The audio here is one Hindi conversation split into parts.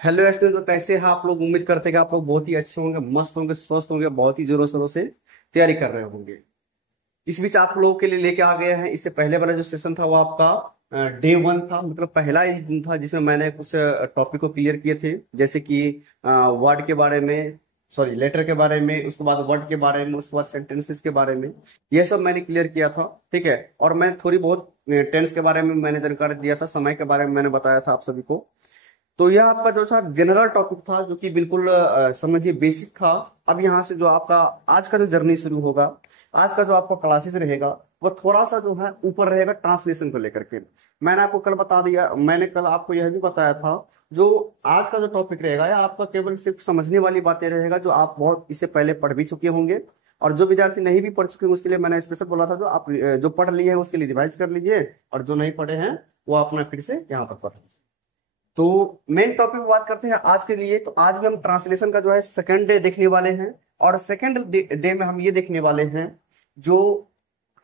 हेलो स्टूडेंट, तो कैसे हैं आप लोग। उम्मीद करते हैं कि आप लोग बहुत ही अच्छे होंगे, मस्त होंगे, स्वस्थ होंगे, बहुत ही जोरों शोरों से तैयारी कर रहे होंगे। इस बीच आप लोगों के लिए लेके आ गए हैं, इससे पहले वाला जो सेशन था वो आपका डे वन था, मतलब पहला ही दिन था जिसमें मैंने कुछ टॉपिक को क्लियर किए थे, जैसे कि वर्ड के बारे में, सॉरी लेटर के बारे में, उसके बाद वर्ड के बारे में, उसके बाद सेंटेंसेस के बारे में। ये सब मैंने क्लियर किया था, ठीक है। और मैं थोड़ी बहुत टेंस के बारे में मैंने जानकारी दिया था, समय के बारे में मैंने बताया था आप सभी को। तो यह आपका जो था जनरल टॉपिक था, जो कि बिल्कुल समझिए बेसिक था। अब यहाँ से जो आपका आज का जो जर्नी शुरू होगा, आज का जो आपका क्लासेस रहेगा, वो थोड़ा सा जो है ऊपर रहेगा ट्रांसलेशन को लेकर के। मैंने आपको कल बता दिया, मैंने कल आपको यह भी बताया था, जो आज का जो टॉपिक रहेगा यह आपका केवल सिर्फ समझने वाली बातें रहेगा, जो आप बहुत इससे पहले पढ़ भी चुके होंगे। और जो विद्यार्थी नहीं भी पढ़ चुके हैं उसके लिए मैंने स्पेशल बोला था, जो आप जो पढ़ लिए हैं उसके लिए रिवाइज कर लीजिए, और जो नहीं पढ़े हैं वो अपना फिर से यहाँ पर पढ़ लीजिए। तो मेन टॉपिक बात करते हैं आज के लिए। तो आज भी हम ट्रांसलेशन का जो है सेकंड डे देखने वाले हैं, और सेकंड डे में हम ये देखने वाले हैं, जो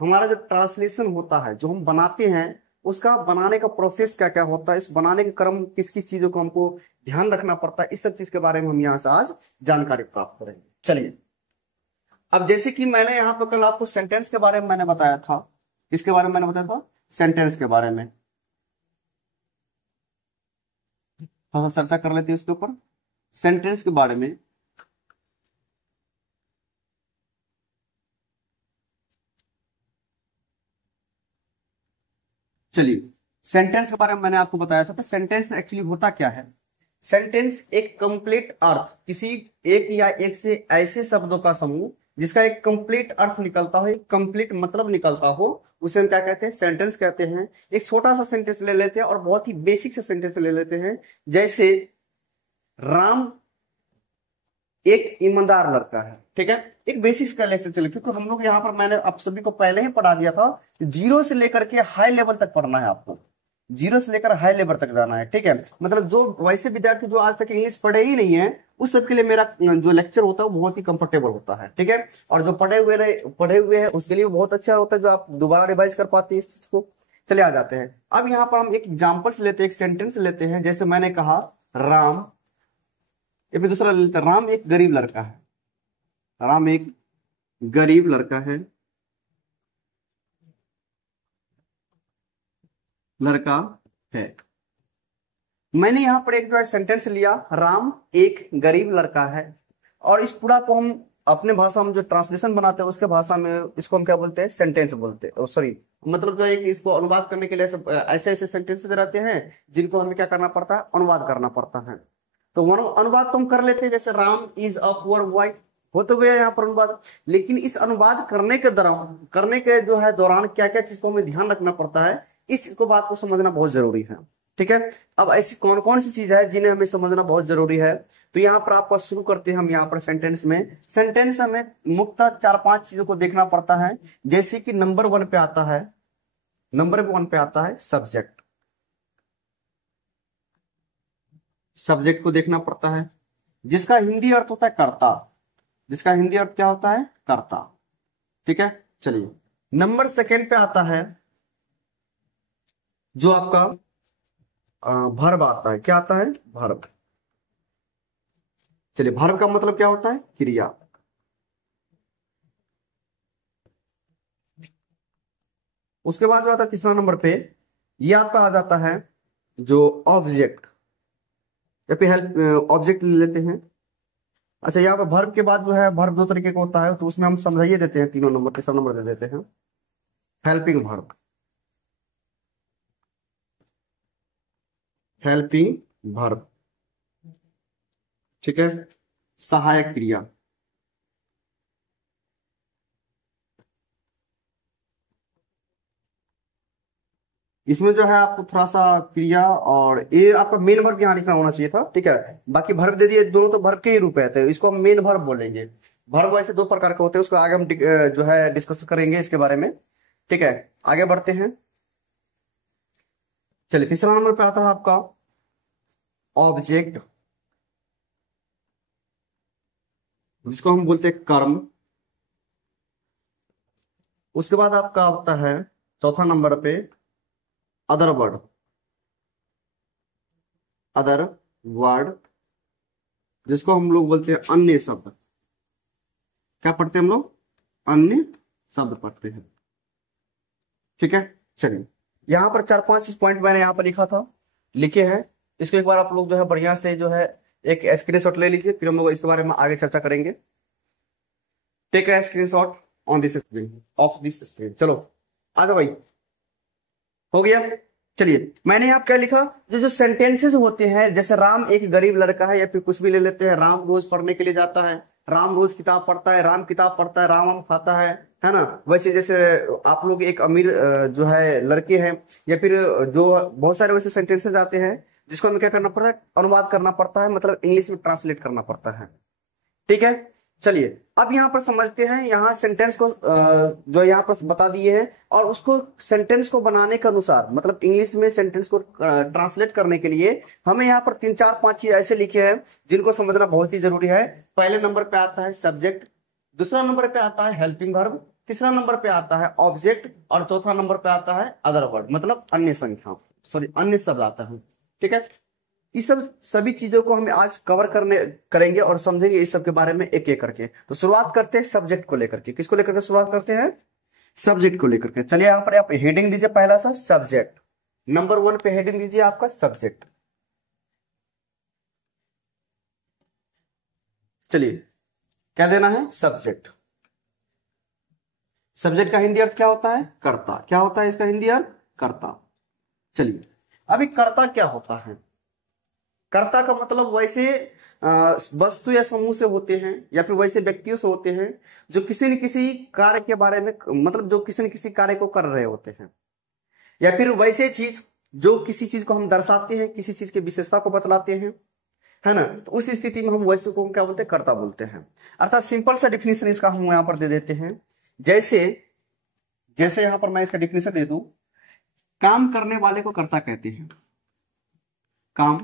हमारा जो ट्रांसलेशन होता है, जो हम बनाते हैं, उसका बनाने का प्रोसेस क्या क्या होता है, इस बनाने के क्रम किस किस चीजों को हमको ध्यान रखना पड़ता है, इस सब चीज के बारे में हम यहाँ से आज जानकारी प्राप्त करेंगे। चलिए, अब जैसे कि मैंने यहाँ पर कल आपको सेंटेंस के बारे में मैंने बताया था, किसके बारे में मैंने बताया था, सेंटेंस के बारे में। थोड़ा सा चर्चा कर लेते हैं उसके ऊपर, सेंटेंस के बारे में। चलिए, सेंटेंस के बारे में मैंने आपको बताया था, तो सेंटेंस एक्चुअली होता क्या है। सेंटेंस एक कंप्लीट अर्थ, किसी एक या एक से ऐसे शब्दों का समूह जिसका एक कंप्लीट अर्थ निकलता हो, एक कंप्लीट मतलब निकलता हो, उसे हम क्या कहते हैं, सेंटेंस कहते हैं। एक छोटा सा सेंटेंस ले लेते हैं और बहुत ही बेसिक से सेंटेंस ले लेते हैं, जैसे राम एक ईमानदार लड़का है, ठीक है। एक बेसिक का लेसन चले, क्योंकि हम लोग यहाँ पर मैंने आप सभी को पहले ही पढ़ा दिया था, जीरो से लेकर के हाई लेवल तक पढ़ना है आपको, जीरो से लेकर हाई लेवल तक जाना है, ठीक है। मतलब जो वैसे विद्यार्थी जो आज तक इंग्लिश पढ़े ही नहीं है, उस सबके लिए मेरा जो लेक्चर होता है वो बहुत ही कंफर्टेबल होता है, ठीक है। और जो पढ़े हुए हैं उसके लिए बहुत अच्छा होता है, जो आप दोबारा रिवाइज कर पाते हैं इस चीज को। चले आ जाते हैं, अब यहाँ पर हम एक एग्जाम्पल्स लेते हैं, एक सेंटेंस लेते हैं। जैसे मैंने कहा राम, ये फिर दूसरा लेते हैं, राम एक गरीब लड़का है। राम एक गरीब लड़का है, लड़का है। मैंने यहां पर एक जो है सेंटेंस लिया, राम एक गरीब लड़का है, और इस पूरा को हम अपने भाषा में जो ट्रांसलेशन बनाते हैं उसके भाषा में इसको हम क्या बोलते हैं, सेंटेंस बोलते हैं, सॉरी, मतलब जो है कि इसको अनुवाद करने के लिए ऐसे ऐसे सेंटेंसेस रहते हैं जिनको हमें क्या करना पड़ता है, अनुवाद करना पड़ता है। तो वो अनुवाद तो हम कर लेते हैं, जैसे Ram is a poor boy, हो तो गया यहाँ पर अनुवाद। लेकिन इस अनुवाद करने के दौरान, करने के जो है दौरान, क्या क्या चीज को हमें ध्यान रखना पड़ता है, इस चीज को, बात को समझना बहुत जरूरी है, ठीक है। अब ऐसी कौन कौन सी चीज है जिन्हें हमें समझना बहुत जरूरी है, तो यहाँ पर आपको शुरू करते हैं हम यहाँ पर सेंटेंस में। सेंटेंस हमें मुख्यतः चार पांच चीजों को देखना पड़ता है, जैसे कि नंबर वन पे आता है, नंबर वन पे आता है सब्जेक्ट। सब्जेक्ट को देखना पड़ता है, जिसका हिंदी अर्थ होता है कर्ता, जिसका हिंदी अर्थ क्या होता है, कर्ता, ठीक है। चलिए, नंबर सेकेंड पे आता है जो आपका भर्ब आता है। क्या आता है, भर्ब। चलिए, भर्ब का मतलब क्या होता है, क्रिया। उसके बाद जो आता है तीसरा नंबर पे, ये आपका आ जाता है जो ऑब्जेक्ट, या फिर हेल्प ऑब्जेक्ट ले लेते हैं। अच्छा, यहाँ पे भर्ब के बाद जो है, भर्ब दो तरीके का होता है, तो उसमें हम समझाइए देते हैं, तीनों नंबर, तीसरा नंबर दे देते हैं हेल्पिंग भर्ब। हेल्पिंग भर्ब, ठीक है, सहायक क्रिया। इसमें जो है आपको थोड़ा सा क्रिया, और ये आपका मेन वर्ब यहाँ लिखना होना चाहिए था, ठीक है। बाकी भर्ब दे दिए, दोनों तो भर्ब के ही रूप रहते हैं, इसको हम मेन भर्ब बोलेंगे। भर्ब वैसे दो प्रकार के होते हैं, उसको आगे हम जो है डिस्कस करेंगे इसके बारे में, ठीक है। आगे बढ़ते हैं। चलिए, तीसरा नंबर पे आता है आपका ऑब्जेक्ट, जिसको हम बोलते हैं कर्म। उसके बाद आपका आता है चौथा नंबर पे अदर वर्ड, अदर वर्ड। जिसको हम लोग बोलते हैं अन्य शब्द। क्या पढ़ते हैं हम लोग? अन्य शब्द पढ़ते हैं। ठीक है, चलिए यहाँ पर 4-5 पॉइंट मैंने यहाँ पर लिखा था, लिखे हैं। इसको एक बार आप लोग जो है बढ़िया से जो है एक स्क्रीनशॉट ले लीजिए, फिर हम लोग इसके बारे में आगे चर्चा करेंगे। Take a screenshot on this screen, of this screen. चलो आ जाओ भाई, हो गया। चलिए मैंने यहाँ क्या लिखा, जो जो सेंटेंसेस होते हैं, जैसे राम एक गरीब लड़का है, या फिर कुछ भी ले लेते हैं, राम रोज पढ़ने के लिए जाता है, राम रोज किताब पढ़ता है, राम किताब पढ़ता है, राम आम खाता है ना। वैसे जैसे आप लोग एक अमीर जो है लड़के हैं, या फिर जो बहुत सारे वैसे सेंटेंसेस आते हैं जिसको हमें क्या करना पड़ता है, अनुवाद करना पड़ता है, मतलब इंग्लिश में ट्रांसलेट करना पड़ता है। ठीक है, चलिए अब यहाँ पर समझते हैं, यहाँ सेंटेंस को जो यहाँ पर बता दिए हैं, और उसको सेंटेंस को बनाने के अनुसार, मतलब इंग्लिश में सेंटेंस को ट्रांसलेट करने के लिए हमें यहाँ पर 3-4-5 चीज ऐसे लिखे हैं जिनको समझना बहुत ही जरूरी है। पहले नंबर पे आता है सब्जेक्ट, दूसरा नंबर पे आता है हेल्पिंग वर्ब, तीसरा नंबर पे आता है ऑब्जेक्ट, और चौथा नंबर पे आता है अदर वर्ड, मतलब अन्य संख्या, सॉरी अन्य शब्द आता है। ठीक है, इस सब सभी चीजों को हम आज कवर करेंगे और समझेंगे इस सब के बारे में एक एक करके। तो शुरुआत करते हैं सब्जेक्ट को लेकर के। किसको लेकर के शुरुआत करते हैं? सब्जेक्ट को लेकर के। चलिए यहाँ पर आप हेडिंग दीजिए, पहला सा सब्जेक्ट, नंबर 1 पे हेडिंग दीजिए आपका सब्जेक्ट। चलिए क्या देना है? सब्जेक्ट। सब्जेक्ट का हिंदी अर्थ क्या होता है? कर्ता। क्या होता है इसका हिंदी अर्थ? कर्ता। चलिए अभी कर्ता क्या होता है? कर्ता का मतलब वैसे वस्तु या समूह से होते हैं, या फिर वैसे व्यक्तियों से होते हैं जो किसी न किसी कार्य के बारे में, मतलब जो किसी न किसी कार्य को कर रहे होते हैं, या फिर वैसे चीज जो किसी चीज को हम दर्शाते हैं, किसी चीज की विशेषता को बतलाते हैं, है ना। तो उस स्थिति में हम वैसे को क्या बोलते हैं? कर्ता बोलते हैं। अर्थात सिंपल सा डिफिनेशन इसका हम यहां पर दे देते हैं। जैसे जैसे यहां पर मैं इसका डिफिनेशन दे दूं, काम करने वाले को कर्ता कहते हैं। काम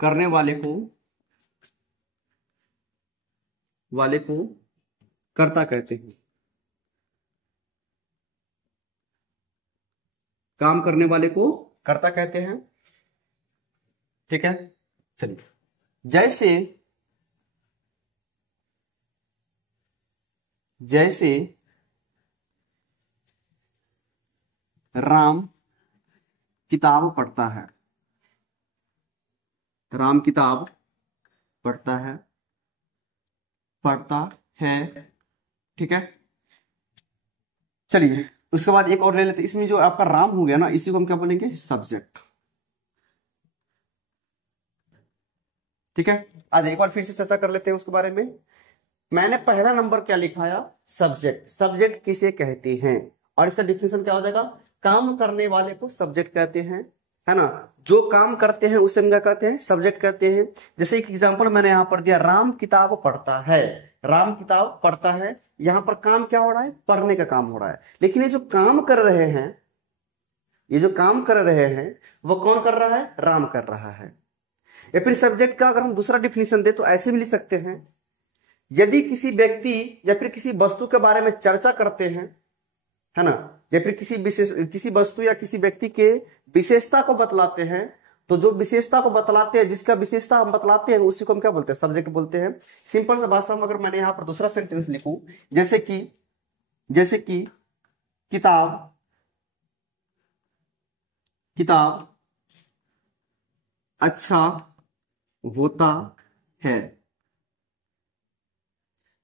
करने वाले को कर्ता कहते हैं। काम करने वाले को कर्ता कहते हैं। ठीक है, चलिए जैसे राम किताब पढ़ता है, राम किताब पढ़ता है। ठीक है, चलिए उसके बाद एक और ले लेते हैं। इसमें जो आपका राम हो गया ना, इसी को हम क्या बोलेंगे? सब्जेक्ट। ठीक है, आज एक बार फिर से चर्चा कर लेते हैं उसके बारे में। मैंने पहला नंबर क्या लिखाया? सब्जेक्ट। सब्जेक्ट किसे कहते हैं, और इसका डिफिनेशन क्या हो जाएगा? काम करने वाले को सब्जेक्ट कहते हैं, है ना। जो काम करते हैं उसे हम क्या कहते हैं? सब्जेक्ट कहते हैं। जैसे एक एग्जांपल मैंने यहां पर दिया, राम किताब पढ़ता है। राम किताब पढ़ता है, यहां पर काम क्या हो रहा है? पढ़ने का काम हो रहा है। लेकिन ये जो काम कर रहे हैं, वो कौन कर रहा है? राम कर रहा है। या फिर सब्जेक्ट का अगर हम दूसरा डिफिनेशन दे तो ऐसे भी लिख सकते हैं, यदि किसी व्यक्ति या फिर किसी वस्तु के बारे में चर्चा करते हैं, है ना, या फिर किसी वस्तु या किसी व्यक्ति के विशेषता को बतलाते हैं, तो जो विशेषता को बतलाते हैं, जिसका विशेषता हम बतलाते हैं, उसी को हम क्या बोलते हैं? सब्जेक्ट बोलते हैं। सिंपल सा भाषा में अगर मैंने यहां पर दूसरा सेंटेंस लिखूं, जैसे कि किताब अच्छा होता है,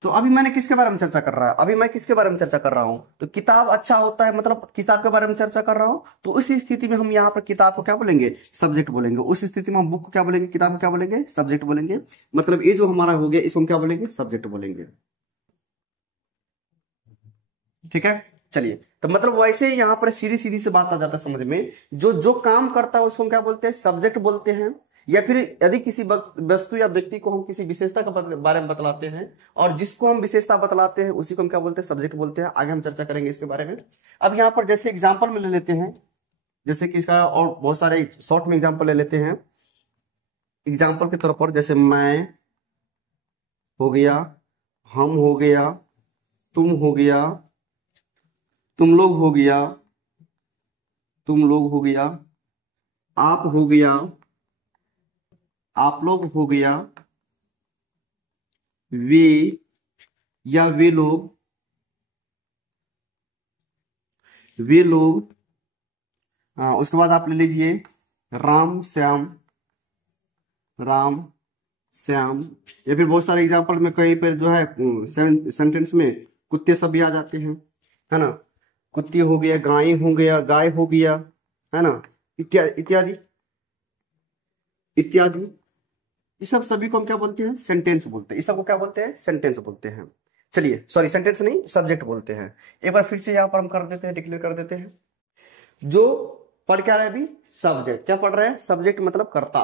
तो अभी मैंने किसके बारे में चर्चा कर रहा है? अभी मैं किसके बारे में चर्चा कर रहा हूं? तो किताब अच्छा होता है, मतलब किताब के बारे में चर्चा कर रहा हूं। तो उस स्थिति में हम यहाँ पर किताब को क्या बोलेंगे? सब्जेक्ट बोलेंगे। उस स्थिति में हम बुक को क्या बोलेंगे? किताब को क्या बोलेंगे? सब्जेक्ट बोलेंगे। मतलब ये जो हमारा हो गया, इसको हम क्या बोलेंगे? सब्जेक्ट बोलेंगे। ठीक है, चलिए तो मतलब वैसे ही यहाँ पर सीधी सीधी से बात आ जाता है समझ में। जो जो काम करता है उसको हम क्या बोलते हैं? सब्जेक्ट बोलते हैं। या फिर यदि किसी वस्तु या व्यक्ति को हम किसी विशेषता के बारे में बतलाते हैं, और जिसको हम विशेषता बतलाते हैं उसी को हम क्या बोलते हैं? सब्जेक्ट बोलते हैं। आगे हम चर्चा करेंगे इसके बारे में। अब यहाँ पर जैसे एग्जाम्पल में ले लेते हैं, जैसे कि इसका और बहुत सारे शॉर्ट में एग्जाम्पल ले लेते हैं। एग्जाम्पल के तौर पर जैसे मैं हो गया, हम हो गया, तुम हो गया, तुम लोग हो गया, आप हो गया, आप लोग हो गया, वे या वे लोग। उसके बाद आप ले लीजिए राम श्याम, राम श्याम, या फिर बहुत सारे एग्जांपल में कहीं पर जो है सेंटेंस में कुत्ते सब भी आ जाते हैं, है ना। कुत्ते हो गया, गाय हो गया, गाय हो गया, है ना, इत्यादि इत्यादि इत्यादि। ये सब सभी को हम क्या बोलते हैं? सेंटेंस बोलते हैं। इस सबको क्या बोलते हैं? सेंटेंस बोलते हैं। चलिए, सॉरी सेंटेंस नहीं, सब्जेक्ट बोलते हैं। एक बार फिर से यहाँ पर हम कर देते हैं, डिक्लेयर कर देते हैं। जो पढ़ क्या रहे अभी? सब्जेक्ट। क्या पढ़ रहे हैं? सब्जेक्ट मतलब कर्ता।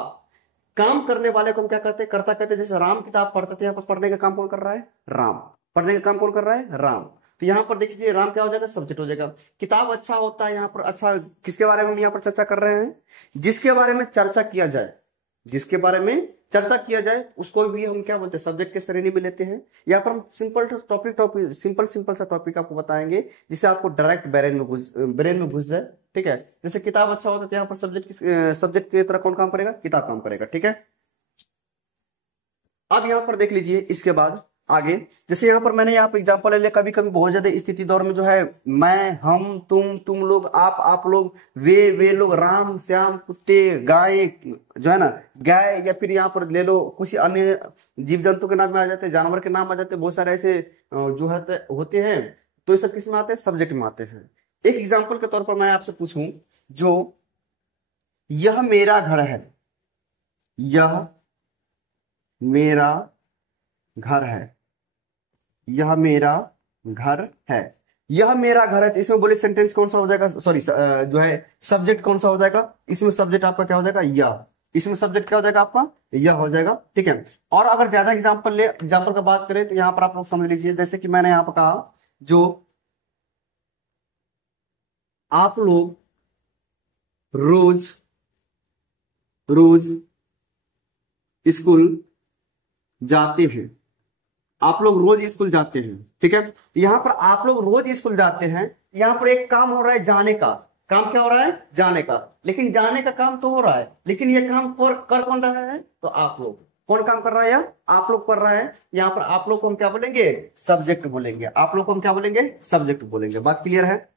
काम करने वाले को हम क्या कहते हैं? कर्ता कहते हैं। जैसे राम किताब पढ़ते थे, यहाँ पर पढ़ने का काम कौन कर रहा है? राम। पढ़ने का काम कौन कर रहा है? राम। तो यहाँ पर देखिए राम क्या हो जाएगा? सब्जेक्ट हो जाएगा। किताब अच्छा होता है, यहाँ पर अच्छा किसके बारे में हम यहाँ पर चर्चा कर रहे हैं? जिसके बारे में चर्चा किया जाए, जिसके बारे में चर्चा किया जाए उसको भी हम क्या बोलते हैं? सब्जेक्ट के श्रेणी में लेते हैं। यहाँ पर हम सिंपल सिंपल सा टॉपिक आपको बताएंगे जिससे आपको डायरेक्ट ब्रेन में घुस जाए। ठीक है, जैसे किताब अच्छा होता है तो यहाँ पर सब्जेक्ट की तरह कौन काम करेगा? किताब काम करेगा। ठीक है, अब यहाँ पर देख लीजिए इसके बाद आगे। जैसे यहाँ पर मैंने यहाँ पर एग्जांपल ले लिया। कभी कभी बहुत ज्यादा स्थिति दौर में जो है मैं, हम, तुम लोग, आप लोग, वे लोग, राम श्याम, कुत्ते, गाय, जो है ना, गाय, या फिर यहाँ पर ले लो कुछ अन्य जीव जंतु के नाम में आ जाते हैं, जानवर के नाम आ जाते हैं, बहुत सारे ऐसे जो होते हैं। तो ये सब किस में आते हैं? सब्जेक्ट में आते हैं। एक एग्जाम्पल के तौर पर मैं आपसे पूछूं, जो यह मेरा घर है, यह मेरा घर है, यह मेरा घर है, यह मेरा घर है, तो इसमें बोले सेंटेंस कौन सा हो जाएगा? सॉरी जो है सब्जेक्ट कौन सा हो जाएगा? इसमें सब्जेक्ट आपका क्या हो जाएगा? यह। इसमें सब्जेक्ट क्या हो जाएगा आपका? यह हो जाएगा। ठीक है, और अगर ज्यादा एग्जाम्पल का बात करें तो यहाँ पर आप लोग समझ लीजिए, जैसे कि मैंने यहाँ पर कहा, जो आप लोग रोज स्कूल जाते हैं, आप लोग रोज स्कूल जाते हैं। ठीक है, यहाँ पर आप लोग रोज स्कूल जाते हैं, यहाँ पर एक काम हो रहा है जाने का। काम क्या हो रहा है? जाने का। लेकिन जाने का काम तो हो रहा है, लेकिन ये काम कर कौन रहा है? तो आप लोग। कौन काम कर रहा है? आप लोग कर रहा है। यहाँ पर आप लोग को हम क्या बोलेंगे? सब्जेक्ट बोलेंगे। आप लोग को हम क्या बोलेंगे? सब्जेक्ट बोलेंगे। बात क्लियर है?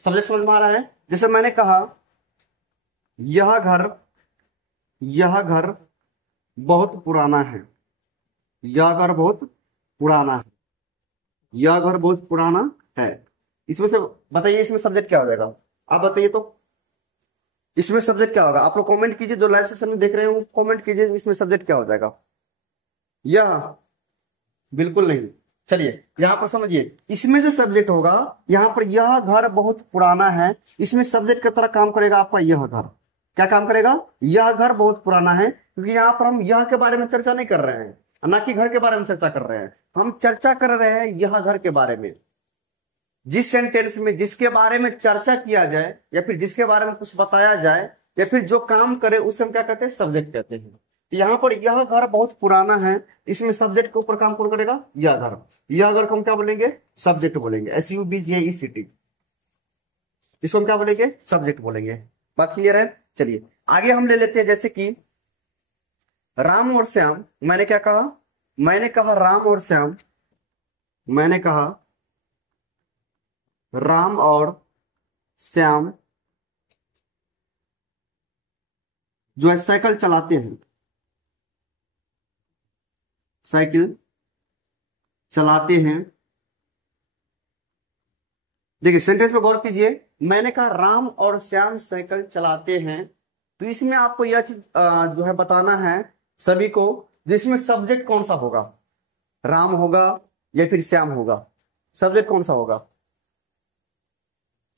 सब्जेक्ट समझ में आ रहा है? जैसे मैंने कहा यह घर बहुत पुराना है, यह घर बहुत पुराना है, यह घर बहुत पुराना है। इसमें से बताइए, इसमें सब्जेक्ट क्या हो जाएगा? आप बताइए तो, इसमें सब्जेक्ट क्या होगा? आप लोग कमेंट कीजिए, जो लाइव सेशन में देख रहे हो कमेंट कीजिए, इसमें सब्जेक्ट क्या हो जाएगा? यह बिल्कुल नहीं। चलिए यहां पर समझिए, इसमें जो सब्जेक्ट होगा, यहां पर यह घर बहुत पुराना है, इसमें सब्जेक्ट की तरह काम करेगा आपका यह घर। क्या काम करेगा? यह घर बहुत पुराना है, क्योंकि यहाँ पर हम यह के बारे में चर्चा नहीं कर रहे हैं, ना कि घर के बारे में चर्चा कर रहे हैं। हम चर्चा कर रहे हैं यह घर के बारे में। जिस सेंटेंस में जिसके बारे में चर्चा किया जाए, या फिर जिसके बारे में कुछ बताया जाए, या फिर जो काम करे, उसे हम क्या कहते हैं? सब्जेक्ट कहते हैं। यहाँ पर यह घर बहुत पुराना है, इसमें सब्जेक्ट के ऊपर काम कौन करेगा? यह घर। यह घर को हम क्या बोलेंगे? सब्जेक्ट बोलेंगे। SUBJECT, इसको हम क्या बोलेंगे? सब्जेक्ट बोलेंगे। बात क्लियर है? चलिए आगे हम ले लेते हैं, जैसे कि राम और श्याम। मैंने क्या कहा? मैंने कहा राम और श्याम, मैंने कहा राम और श्याम जो है साइकिल चलाते हैं, साइकिल चलाते हैं। देखिए सेंटेंस में गौर कीजिए, मैंने कहा राम और श्याम साइकिल चलाते हैं, तो इसमें आपको यह चीज जो है बताना है सभी को, जिसमें सब्जेक्ट कौन सा होगा? राम होगा या फिर श्याम होगा? सब्जेक्ट कौन सा होगा?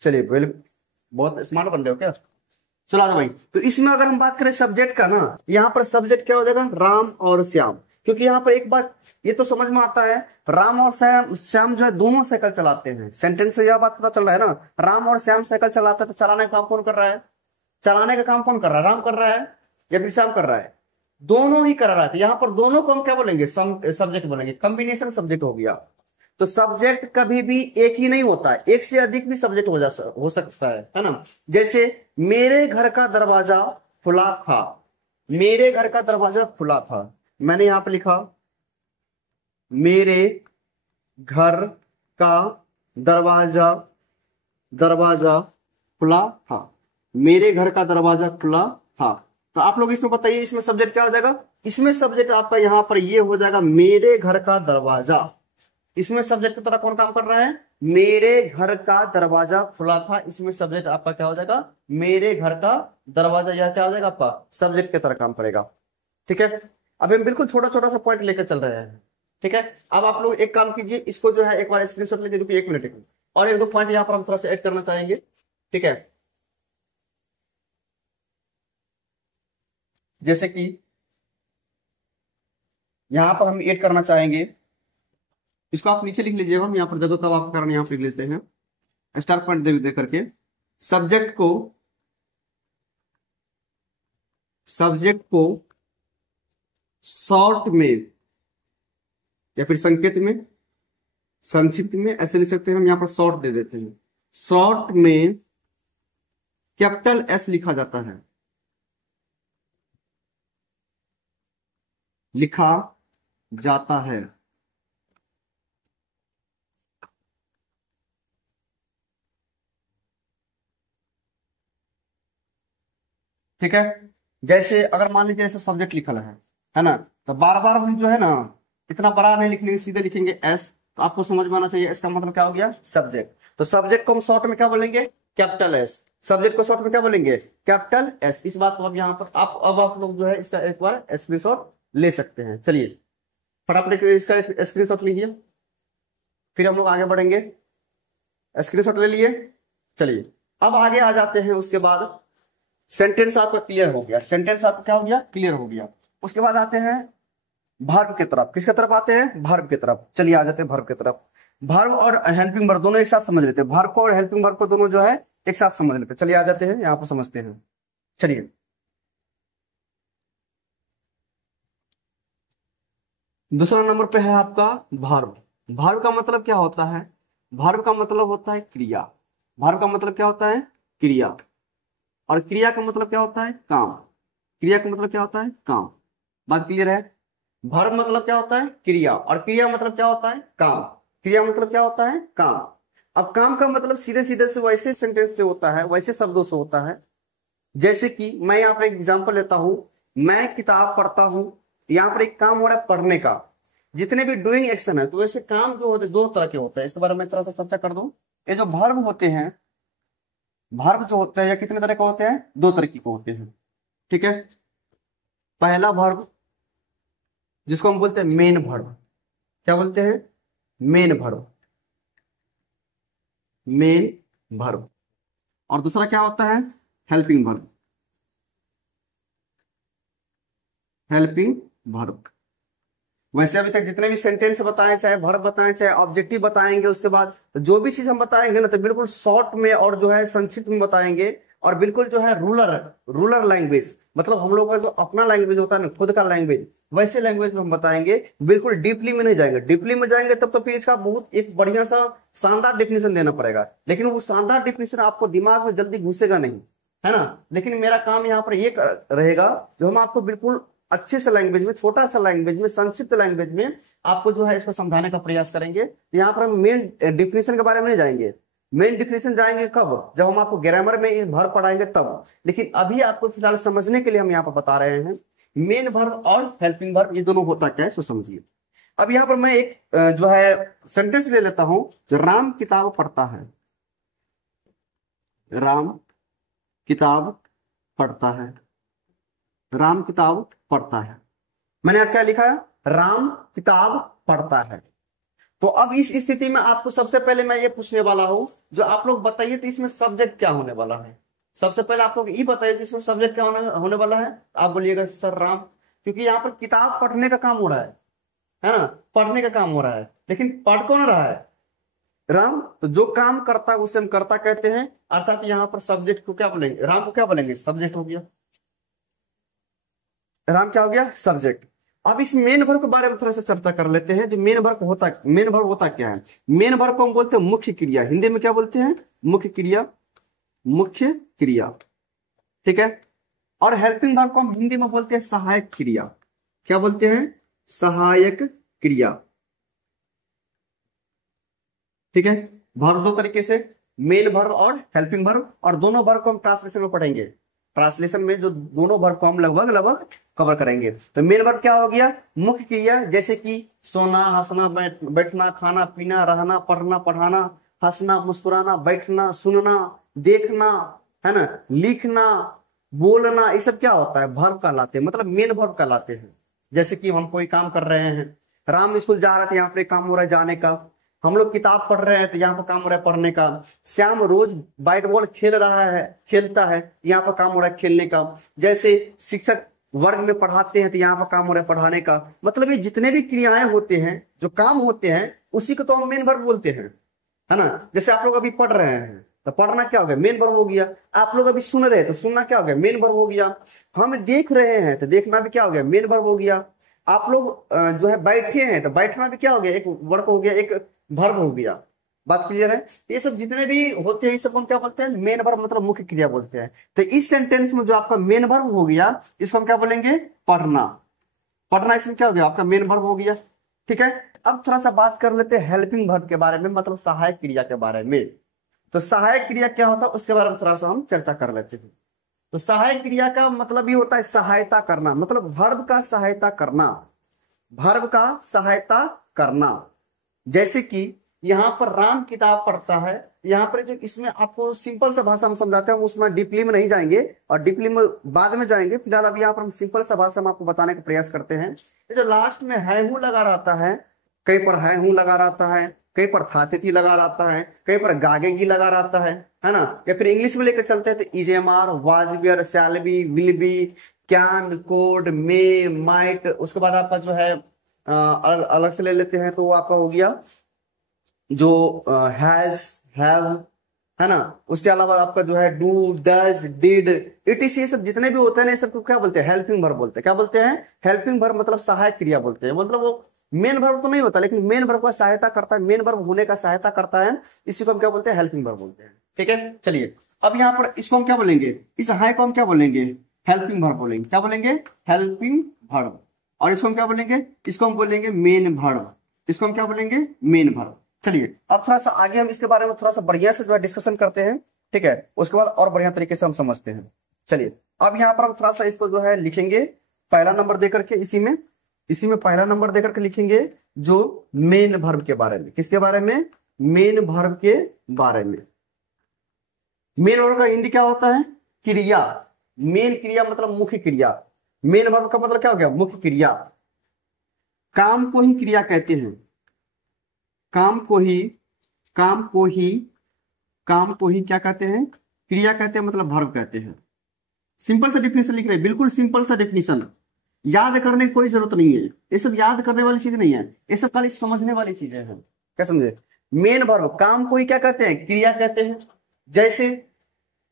चलिए बहुत स्मार्ट बन रहे हो क्या? चला दो भाई। तो इसमें अगर हम बात करें सब्जेक्ट का ना, यहाँ पर सब्जेक्ट क्या हो जाएगा? राम और श्याम। क्योंकि यहाँ पर एक बात ये तो समझ में आता है, राम और श्याम जो है दोनों साइकिल चलाते हैं। सेंटेंस से यह बात पता चल रहा है ना, राम और श्याम साइकिल चलाते हैं, तो चलाने का काम कौन कर रहा है? चलाने का काम कौन कर रहा है? राम कर रहा है या फिर श्याम कर रहा है? दोनों ही कर रहा है। तो यहाँ पर दोनों को हम क्या बोलेंगे? सब्जेक्ट बोलेंगे। कॉम्बिनेशन सब्जेक्ट हो गया। तो सब्जेक्ट कभी भी एक ही नहीं होता है, एक से अधिक भी सब्जेक्ट हो सकता है ना। जैसे मेरे घर का दरवाजा खुला था, मेरे घर का दरवाजा खुला था, मैंने यहां पर लिखा मेरे घर का दरवाजा दरवाजा खुला था, मेरे घर का दरवाजा खुला था। तो आप लोग इसमें बताइए इसमें सब्जेक्ट क्या हो जाएगा? इसमें सब्जेक्ट आपका यहां पर ये हो जाएगा मेरे घर का दरवाजा। इसमें सब्जेक्ट की तरह कौन काम कर रहा है? मेरे घर का दरवाजा खुला था। इसमें सब्जेक्ट आपका क्या हो जाएगा? मेरे घर का दरवाजा। यह क्या हो जाएगा आपका? सब्जेक्ट की तरह काम करेगा। ठीक है, अब हम बिल्कुल छोटा छोटा सा पॉइंट लेकर चल रहे हैं। ठीक है, अब आप लोग एक काम कीजिए, इसको जो है एक बार स्क्रीनशॉट लीजिए, रुकिए 1 मिनट और एक दो पॉइंट यहाँ पर हम थोड़ा सा ऐड करना चाहेंगे। ठीक है, जैसे कि यहां पर हम ऐड करना चाहेंगे, इसको आप नीचे लिख लीजिएगा, हम यहाँ पर जगह तब आपका कारण यहाँ पर लिख लेते हैं स्टार पॉइंट दे करके। सब्जेक्ट को शॉर्ट में या फिर संकेत में, संक्षिप्त में ऐसे लिख सकते हैं हम, यहाँ पर शॉर्ट दे देते हैं। शॉर्ट में कैपिटल एस लिखा जाता है, लिखा जाता है। ठीक है, जैसे अगर मान लीजिए ऐसा सब्जेक्ट लिखा है ना, तो बार बार हम जो है ना इतना बड़ा नहीं लिखेंगे, सीधे लिखेंगे एस। तो आपको समझ में आना चाहिए इसका मतलब क्या हो गया? सब्जेक्ट। तो सब्जेक्ट को हम शॉर्ट में क्या बोलेंगे? Capital S. सब्जेक्ट को शॉर्ट में क्या बोलेंगे? Capital S. इस बात को अब यहाँ पर आप लोग जो है इसका एक बार स्क्रीनशॉट ले सकते हैं। चलिए फटाफट इसका स्क्रीनशॉट लीजिए, फिर हम लोग आगे बढ़ेंगे। स्क्रीनशॉट ले लिए, चलिए अब आगे आ जाते हैं। उसके बाद सेंटेंस आपका क्लियर हो गया, सेंटेंस आपका क्या हो गया? क्लियर हो गया। उसके बाद आते हैं वर्ब की तरफ। किसके तरफ आते हैं? वर्ब की तरफ। चलिए आ जाते हैं वर्ब की तरफ। वर्ब और हेल्पिंग वर्ब दोनों एक साथ समझ लेते हैं, वर्ब को और हेल्पिंग वर्ब को दोनों जो है एक साथ समझ लेते हैं। चलिए आ जाते हैं यहाँ पर समझते हैं। चलिए दूसरा नंबर पे है आपका वर्ब। वर्ब का मतलब क्या होता है? वर्ब का मतलब होता है क्रिया। वर्ब का मतलब क्या होता है? क्रिया। और क्रिया का मतलब क्या होता है? काम। क्रिया का मतलब क्या होता है? काम। बात क्लियर है? वर्ब मतलब क्या होता है? क्रिया। और क्रिया मतलब क्या होता है? काम। क्रिया मतलब क्या होता है? काम। अब काम का मतलब सीधे सीधे से वैसे सेंटेंस से होता है, वैसे शब्दों से होता है। जैसे कि मैं यहाँ पर एक एग्जाम्पल लेता हूं, मैं किताब पढ़ता हूं। यहाँ पर एक काम हो रहा है पढ़ने का। जितने भी डूइंग एक्शन है, तो वैसे काम जो होते हैं दो तरह के होते हैं। इसके बारे में थोड़ा सा चर्चा कर दूं। ये जो वर्ब होते हैं, वर्ब जो होते हैं या कितने तरह के होते हैं? दो तरह के होते हैं। ठीक है, पहला वर्ब जिसको हम बोलते हैं मेन वर्ब। क्या बोलते हैं? Main verb. Main verb. और दूसरा क्या होता है? Helping verb. Helping verb. वैसे अभी तक जितने भी सेंटेंस बताए, चाहे वर्ब बताएं, चाहे ऑब्जेक्टिव बताएंगे, उसके बाद जो भी चीज हम बताएंगे ना, तो बिल्कुल शॉर्ट में और जो है संक्षिप्त में बताएंगे। और बिल्कुल जो है रूरल लैंग्वेज, मतलब हम लोग का जो अपना लैंग्वेज होता है ना, खुद का लैंग्वेज, वैसे लैंग्वेज में हम बताएंगे। बिल्कुल डीपली में नहीं जाएंगे। डीपली में जाएंगे तब तो फिर इसका बहुत एक बढ़िया सा शानदार डेफिनेशन देना पड़ेगा, लेकिन वो शानदार डेफिनेशन आपको दिमाग में जल्दी घुसेगा नहीं, है ना। लेकिन मेरा काम यहाँ पर ये रहेगा, जो हम आपको बिल्कुल अच्छे से लैंग्वेज में, छोटा सा लैंग्वेज में, संक्षिप्त लैंग्वेज में आपको जो है इसको समझाने का प्रयास करेंगे। यहाँ पर हम मेन डिफिनेशन के बारे में नहीं जाएंगे। मेन डिफिनेशन जाएंगे कब? जब हम आपको ग्रामर में इस वर्ब पढ़ाएंगे तब। लेकिन अभी आपको फिलहाल समझने के लिए हम यहाँ पर बता रहे हैं मेन वर्ब और हेल्पिंग वर्ब, ये दोनों होता क्या है सो समझिए। अब यहाँ पर मैं एक जो है सेंटेंस ले लेता हूं, जो राम किताब पढ़ता है। राम किताब पढ़ता है। राम किताब पढ़ता है। मैंने अब क्या लिखा है? राम किताब पढ़ता है। तो अब इस स्थिति में आपको सबसे पहले मैं ये पूछने वाला हूं, जो आप लोग बताइए तो इसमें सब्जेक्ट क्या होने वाला है। सबसे पहले आप लोग ये बताइए कि इसमें सब्जेक्ट क्या होने वाला है। आप बोलिएगा सर राम, क्योंकि यहाँ पर किताब पढ़ने का काम हो रहा है ना, पढ़ने का काम हो रहा है, लेकिन पढ़ कौन रहा है? राम। तो जो काम करता है उसे हम कर्ता कहते हैं, अर्थात यहाँ पर सब्जेक्ट को क्या बोलेंगे? राम को क्या बोलेंगे? सब्जेक्ट हो गया। राम क्या हो गया? सब्जेक्ट। अब इस मेन वर्ब के बारे में थोड़ा सा चर्चा कर लेते हैं। जो मेन वर्ब होता क्या है? मेन वर्ब को हम बोलते हैं मुख्य क्रिया। हिंदी में क्या बोलते हैं? मुख्य क्रिया। मुख्य क्रिया। ठीक है, और हेल्पिंग वर्ब को हम हिंदी में बोलते हैं सहायक क्रिया। क्या बोलते हैं? सहायक क्रिया। ठीक है। वर्ब दो तरीके से, मेन वर्ब और हेल्पिंग वर्ब, और दोनों वर्ब को हम ट्रांसलेशन में पढ़ेंगे। ट्रांसलेशन में जो दोनों वर्ब को हम लगभग लगभग कवर करेंगे। तो मेन वर्ब क्या हो गया? मुख्य क्रिया, जैसे कि सोना, हंसना, बैठना, खाना, पीना, रहना, पढ़ना, पढ़ाना, हंसना, मुस्कुराना, बैठना, सुनना, देखना, है ना, लिखना, बोलना, ये सब क्या होता है? वर्ब कहलाते हैं, मतलब मेन वर्ब कहलाते हैं। जैसे कि हम कोई काम कर रहे हैं, राम स्कूल जा रहे थे, यहाँ पे काम हो रहा है जाने का। हम लोग किताब पढ़ रहे हैं तो यहाँ पर काम हो रहा है पढ़ने का। श्याम रोज बैट बॉल खेल रहा है, खेलता है, यहाँ पर काम हो रहा है खेलने का। जैसे शिक्षक वर्ग में पढ़ाते हैं तो यहाँ पर काम हो रहा है पढ़ाने का। मतलब ये जितने भी क्रियाएं होते हैं, जो काम होते हैं, उसी को तो हम मेन वर्ब बोलते हैं, है ना। जैसे आप लोग अभी पढ़ रहे हैं तो पढ़ना क्या हो गया? मेन वर्ब हो गया। आप लोग अभी सुन रहे हैं तो सुनना क्या हो गया? मेन वर्ब हो गया। हम देख रहे हैं तो देखना भी क्या हो गया? मेन वर्ब हो गया। आप लोग जो है बैठे हैं तो बैठना भी क्या हो गया? एक वर्ब हो गया, एक वर्ब हो गया। बात क्लियर है? ये सब जितने भी होते हैं, ये सब हम क्या बोलते हैं? मेन वर्ब, मतलब मुख्य क्रिया बोलते हैं। तो इस सेंटेंस में जो आपका मेन वर्ब हो गया, इसको हम क्या बोलेंगे? पढ़ना। पढ़ना इसमें क्या हो गया? आपका मेन वर्ब हो गया। ठीक है। अब थोड़ा सा बात कर लेते हैं हेल्पिंग वर्ब के बारे में, मतलब सहायक क्रिया के बारे में। तो सहायक क्रिया क्या होता है उसके बारे में थोड़ा सा हम चर्चा कर लेते हैं। तो सहायक क्रिया का मतलब ये होता है सहायता करना, मतलब वर्ब का सहायता करना, वर्ब का सहायता करना। जैसे कि यहाँ पर राम किताब पढ़ता है, यहाँ पर जो इसमें आपको सिंपल सा भाषा हम समझाते हैं, हम उसमें डीपली में नहीं जाएंगे और डीपली में बाद में जाएंगे। फिलहाल अभी यहाँ पर हम सिंपल सा भाषा में आपको बताने का प्रयास करते हैं। जो लास्ट में है हूं लगा रहता है, कहीं पर है हूं लगा रहता है, कहीं पर था तिथि लगा रहता है, कहीं पर गागेगी लगा रहता है ना। या फिर इंग्लिश में लेकर चलते हैं तो is am are, was were, shall be, will be, can, could, may, might. उसके बाद आपका जो है अलग से ले लेते हैं तो वो आपका हो गया जो हैज, हैव, है ना। उसके अलावा आपका जो है डू, डज, डिड, इटीसी, ये सब जितने भी होते हैं ना, ये सबको क्या बोलते हैं? हेल्पिंग वर्ब बोलते हैं। क्या बोलते हैं? हेल्पिंग वर्ब, मतलब सहायक क्रिया बोलते हैं। मतलब वो मेन वर्ब तो नहीं होता, लेकिन मेन वर्ब का सहायता करता है, मेन वर्ब होने का सहायता करता है। इसी को हम क्या बोलते हैं? हेल्पिंग वर्ब बोलते हैं। ठीक है। चलिए अब यहाँ पर इसको हम क्या बोलेंगे? इस हाई को हम क्या बोलेंगे? हेल्पिंग वर्ब बोलेंगे। क्या बोलेंगे? Helping verb. और इसको हम क्या बोलेंगे? इसको हम बोलेंगे मेन वर्ब। इसको हम क्या बोलेंगे? Main verb. चलिए अब थोड़ा सा आगे हम इसके बारे में थोड़ा सा बढ़िया से जो है डिस्कशन करते हैं। ठीक है। उसके बाद और बढ़िया तरीके से हम समझते हैं। चलिए अब यहाँ पर हम थोड़ा सा इसको जो है लिखेंगे पहला नंबर देकर के, इसी में पहला नंबर देकर के लिखेंगे जो मेन वर्ब के बारे में। किसके बारे में? मेन वर्ब के बारे में। मेन वर्ब का हिंदी क्या होता है? क्रिया। मेन क्रिया मतलब मुख्य क्रिया। मेन वर्ब का मतलब क्या हो गया? मुख्य क्रिया। काम को ही क्रिया कहते हैं, काम को ही क्या कहते हैं? क्रिया कहते हैं, मतलब वर्ब कहते हैं। सिंपल सा डिफिनेशन लिख रहे हैं, बिल्कुल सिंपल सा डिफिनेशन। याद करने की कोई जरूरत नहीं है, ये सब याद करने वाली चीज नहीं है, ये सब खाली समझने वाली चीजें हैं। क्या समझे? मेन वर्ब, काम को ही क्या कहते हैं? क्रिया कहते हैं। जैसे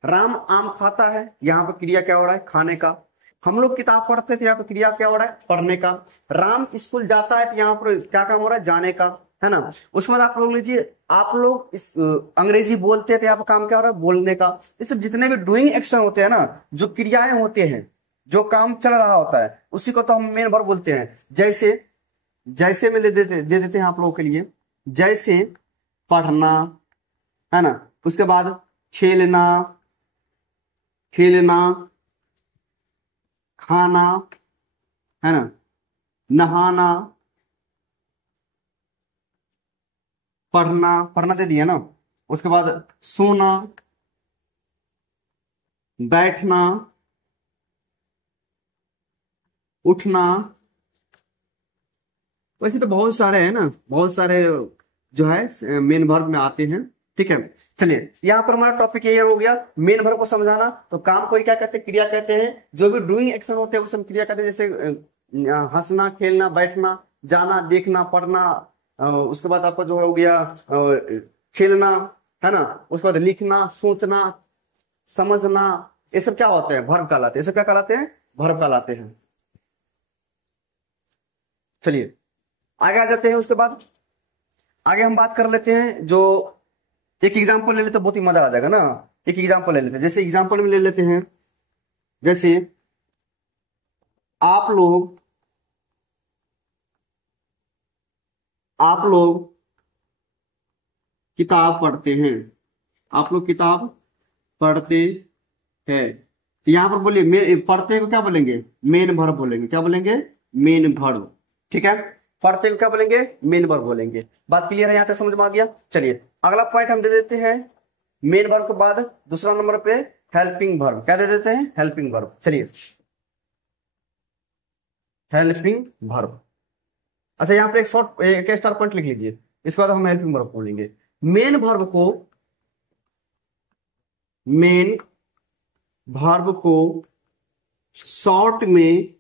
राम आम खाता है, यहाँ पर क्रिया क्या हो रहा है? खाने का। हम लोग किताब पढ़ते थे, यहाँ पर क्रिया क्या हो रहा है? पढ़ने का। राम स्कूल जाता है तो यहाँ पर क्या काम हो रहा है? जाने का, है ना। उसके बाद आप लोग लीजिए, आप लोग इस अंग्रेजी बोलते थे, यहाँ पर काम क्या हो रहा है? बोलने का। ये सब जितने भी डूइंग एक्शन होते हैं ना, जो क्रियाएं होते हैं, जो काम चल रहा होता है, उसी को तो हम मेन वर्ब बोलते हैं। जैसे में दे देते हैं आप लोगों के लिए, जैसे पढ़ना, है ना। उसके बाद खेलना, खाना, है ना, नहाना, पढ़ना दे दिया ना। उसके बाद सोना, बैठना, उठना। वैसे तो बहुत सारे हैं ना, बहुत सारे जो है मेन वर्ब में आते हैं। ठीक है। चलिए यहाँ पर हमारा टॉपिक ये हो गया, मेन वर्ब को समझाना। तो काम को क्या कहते हैं? क्रिया कहते हैं। जो भी डूइंग एक्शन होते हैं उसे हम क्रिया कहते हैं। जैसे हंसना, खेलना, बैठना, जाना, देखना, पढ़ना। उसके बाद आपका जो हो गया खेलना, है ना। उसके बाद लिखना, सोचना, समझना, ये सब क्या होते हैं? वर्ब कहलाते हैं। ये सब क्या कहलाते हैं? वर्ब कहलाते हैं। चलिए आगे आ जाते हैं। उसके बाद आगे हम बात कर लेते हैं, जो एक एग्जांपल ले लेते हैं, बहुत ही मजा आ जाएगा ना। एक एग्जांपल ले लेते हैं, जैसे एग्जांपल में ले लेते हैं, जैसे आप लोग आप लोग किताब पढ़ते हैं, आप लोग किताब पढ़ते हैं। तो यहां पर बोलिए पढ़ते को क्या बोलेंगे, मेन वर्ब बोलेंगे। क्या बोलेंगे, मेन वर्ब। ठीक है, पढ़ते को क्या बोलेंगे, मेन वर्ब बोलेंगे। बात क्लियर है, यहां तक समझ में आ गया। चलिए अगला पॉइंट हम दे देते हैं, मेन वर्ब के बाद दूसरा नंबर पे हेल्पिंग वर्ब। क्या दे देते हैं, हेल्पिंग वर्ब। चलिए हेल्पिंग वर्ब। अच्छा यहाँ पे एक स्टार पॉइंट लिख लीजिए, इसके बाद हम हेल्पिंग वर्ब बोलेंगे। मेन वर्ब को मेन वर्ब को शॉर्ट में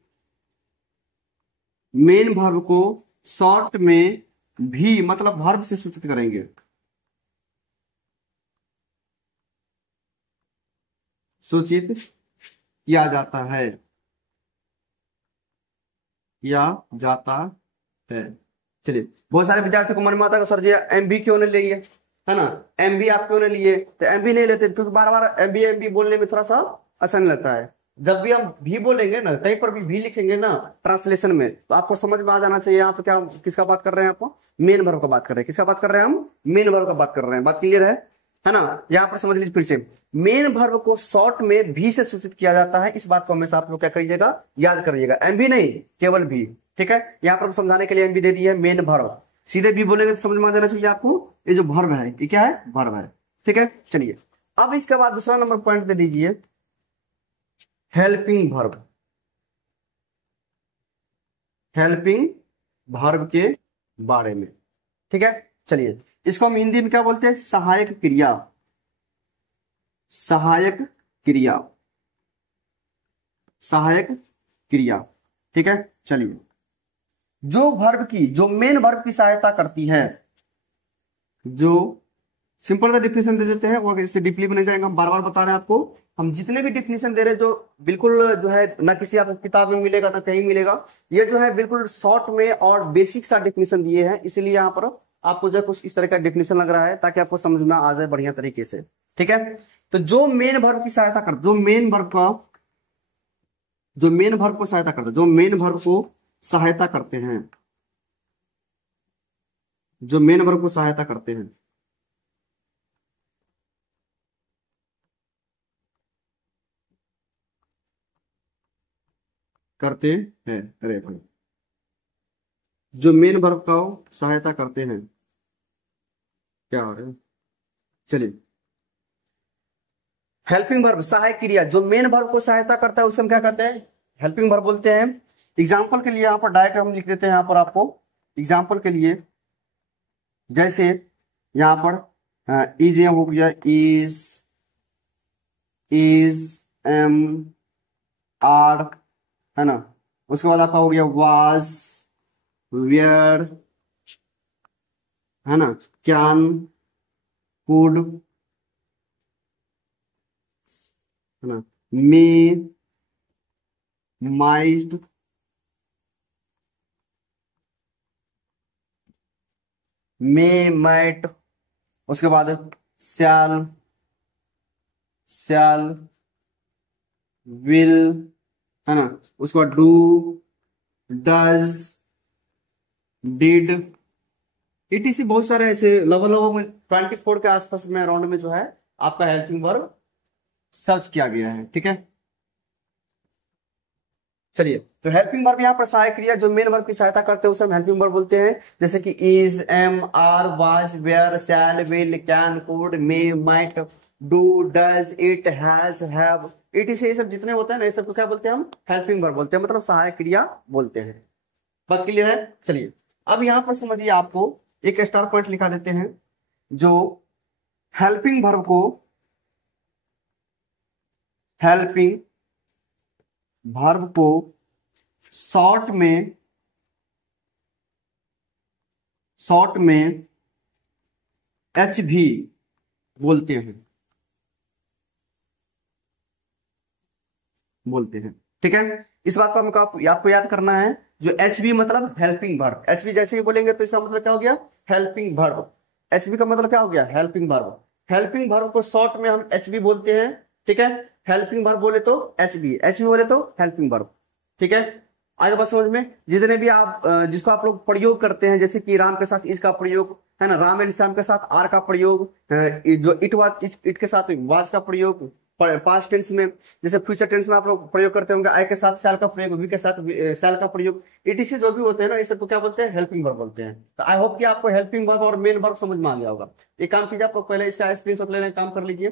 मेन वर्ब को शॉर्ट में भी मतलब वर्ब से सूचित करेंगे, सूचित किया जाता है, किया जाता है। चलिए बहुत सारे विद्यार्थियों को मन में आता है सर जी एमबी क्यों नहीं लिए, है ना, एमबी आप क्यों नहीं लिए। तो एमबी नहीं लेते क्योंकि बार बार एमबी एमबी बोलने में थोड़ा सा अच्छा नहीं लगता है। जब भी हम भी बोलेंगे ना, कहीं पर भी लिखेंगे ना ट्रांसलेशन में, तो आपको समझ में आ जाना चाहिए यहाँ पे क्या किसका बात कर रहे हैं, आपको मेन वर्ब का बात कर रहे हैं। किसका बात कर रहे हैं हम, मेन वर्ब का बात कर रहे हैं। बात क्लियर है ना। यहाँ पर समझ लीजिए फिर से, मेन वर्ब को शॉर्ट में भी से सूचित किया जाता है। इस बात को हमेशा आप लोग क्या करिएगा, याद करिएगा। एमबी नहीं, केवल भी। ठीक है, यहाँ पर समझाने के लिए एमबी दे दी है, मेन वर्ब। सीधे भी बोलेंगे तो समझ में आ जाना चाहिए आपको, ये जो वर्ब है ये क्या है, वर्ब है। ठीक है, चलिए अब इसके बाद दूसरा नंबर पॉइंट दे दीजिए, हेल्पिंग वर्ब। हेल्पिंग वर्ब के बारे में। ठीक है, चलिए इसको हम हिंदी में क्या बोलते हैं, सहायक क्रिया। सहायक क्रिया, सहायक क्रिया। ठीक है, चलिए जो वर्ब की, जो मेन वर्ब की सहायता करती है, जो सिंपल सा डिफिनेशन दे देते हैं, वो इससे डीपली में नहीं जाएंगे, हम बार बार बता रहे हैं आपको। हम जितने भी डिफिनेशन दे रहे हैं जो बिल्कुल जो है ना किसी आपको किताब में मिलेगा ना कहीं मिलेगा, ये जो है बिल्कुल शॉर्ट में और बेसिक सा डिफिनेशन दिए हैं, इसलिए यहाँ पर आपको जो कुछ इस तरह का डिफिनेशन लग रहा है ताकि आपको समझ में आ जाए बढ़िया तरीके से। ठीक है, तो जो मेन वर्ब की सहायता कर, जो मेन वर्ब को सहायता करते, जो मेन वर्ब को सहायता करते हैं, जो मेन वर्ब को सहायता करते हैं, करते हैं, अरे भाई, जो मेन वर्ब का सहायता करते हैं, क्या हो रहा है। चलिए हेल्पिंग वर्ब, सहायक क्रिया, जो मेन वर्ब को सहायता करता है उसे हम क्या कहते हैं, हेल्पिंग वर्ब बोलते हैं। एग्जाम्पल के लिए यहाँ पर डायरेक्ट हम लिख देते हैं, यहाँ पर आपको एग्जाम्पल के लिए, जैसे यहाँ पर इज हो गया, इज एम आर, है ना। उसके बाद आपका हो गया वाज, वेयर, है ना, कैन, कुड, है ना, मे, माइट, माइट। उसके बाद शैल, विल, है ना। उसके बाद डू, डज, डिड, इटीसी बहुत सारे ऐसे लगभग में 24 के आसपास में अराउंड में जो है आपका हेल्पिंग वर्ब सर्च किया गया है। ठीक है, चलिए तो हेल्पिंग वर्ब यहाँ पर सहायक क्रिया जो मेन वर्ब की सहायता करते हैं उसे हम हेल्पिंग वर्ब बोलते हैं। जैसे कि is, am, are, was, were, shall, will, can, could, may, might, do, does, it, has, have, etc, ये सब जितने होते हैं ना, ये सब को क्या बोलते हैं हम, हेल्पिंग वर्ब बोलते हैं, मतलब सहायक क्रिया बोलते हैं। बात क्लियर है। चलिए अब यहां पर समझिए, आपको एक स्टार पॉइंट लिखा देते हैं, जो हेल्पिंग वर्ब को, हेल्पिंग वर्ब को शॉर्ट में एच भी बोलते हैं, ठीक है। इस बात को हमको आपको याद करना है, जो एच बी मतलब हेल्पिंग वर्ब, एच बी जैसे ही बोलेंगे तो इसका मतलब क्या हो गया, हेल्पिंग वर्ब। एच बी का मतलब क्या हो गया, हेल्पिंग वर्ब। हेल्पिंग वर्ब को शॉर्ट में हम एच बी बोलते हैं, ठीक है। हेल्पिंग वर्ब बोले तो एच बी बोले तो हेल्पिंग वर्ब, ठीक है। आगे बात समझ में, जितने भी आप जिसको आप लोग प्रयोग करते हैं, जैसे कि राम के साथ इसका प्रयोग है ना, राम एंड श्याम के साथ आर का प्रयोग, जो इट के साथ वाज का प्रयोग पास्ट टेंस में, जैसे फ्यूचर टेंस में आप लोग प्रयोग करते होंगे, आई के साथ शैल का प्रयोग, वी के साथ शैल का प्रयोग, ईटीसी जो भी होते हैं ना, इस सबको क्या बोलते हैं, हेल्पिंग वर्ब बोलते हैं। तो आई होप कि आपको हेल्पिंग वर्ब और मेन वर्ब समझ में आ गया होगा। एक काम कीजिए, आपको पहले इसका स्क्रीनशॉट लेने का काम कर लीजिए,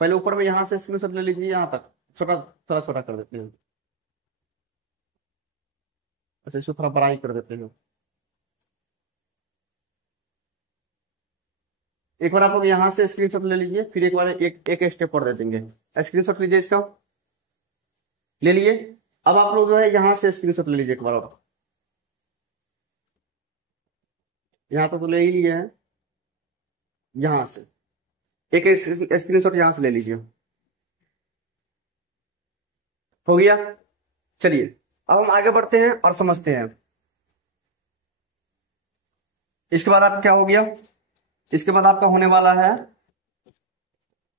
पहले ऊपर में यहाँ से स्क्रीनशॉट ले लीजिए, यहाँ तक छोटा, थोड़ा छोटा कर देते हैं, अच्छा इसको थोड़ा बड़ा ही कर देते हैं। एक बार आप लोग यहाँ से स्क्रीनशॉट ले लीजिए, फिर एक बार एक स्टेप और दे देंगे। स्क्रीनशॉट लीजिए इसका, ले लिए। अब आप लोग जो है यहाँ से स्क्रीनशॉट ले लीजिए एक बार और, यहाँ तक तो ले ही लिए हैं, यहाँ से एक स्क्रीनशॉट यहाँ से ले लीजिए, हो गया। चलिए अब हम आगे बढ़ते हैं और समझते हैं। इसके बाद आप क्या हो गया, इसके बाद आपका होने वाला है,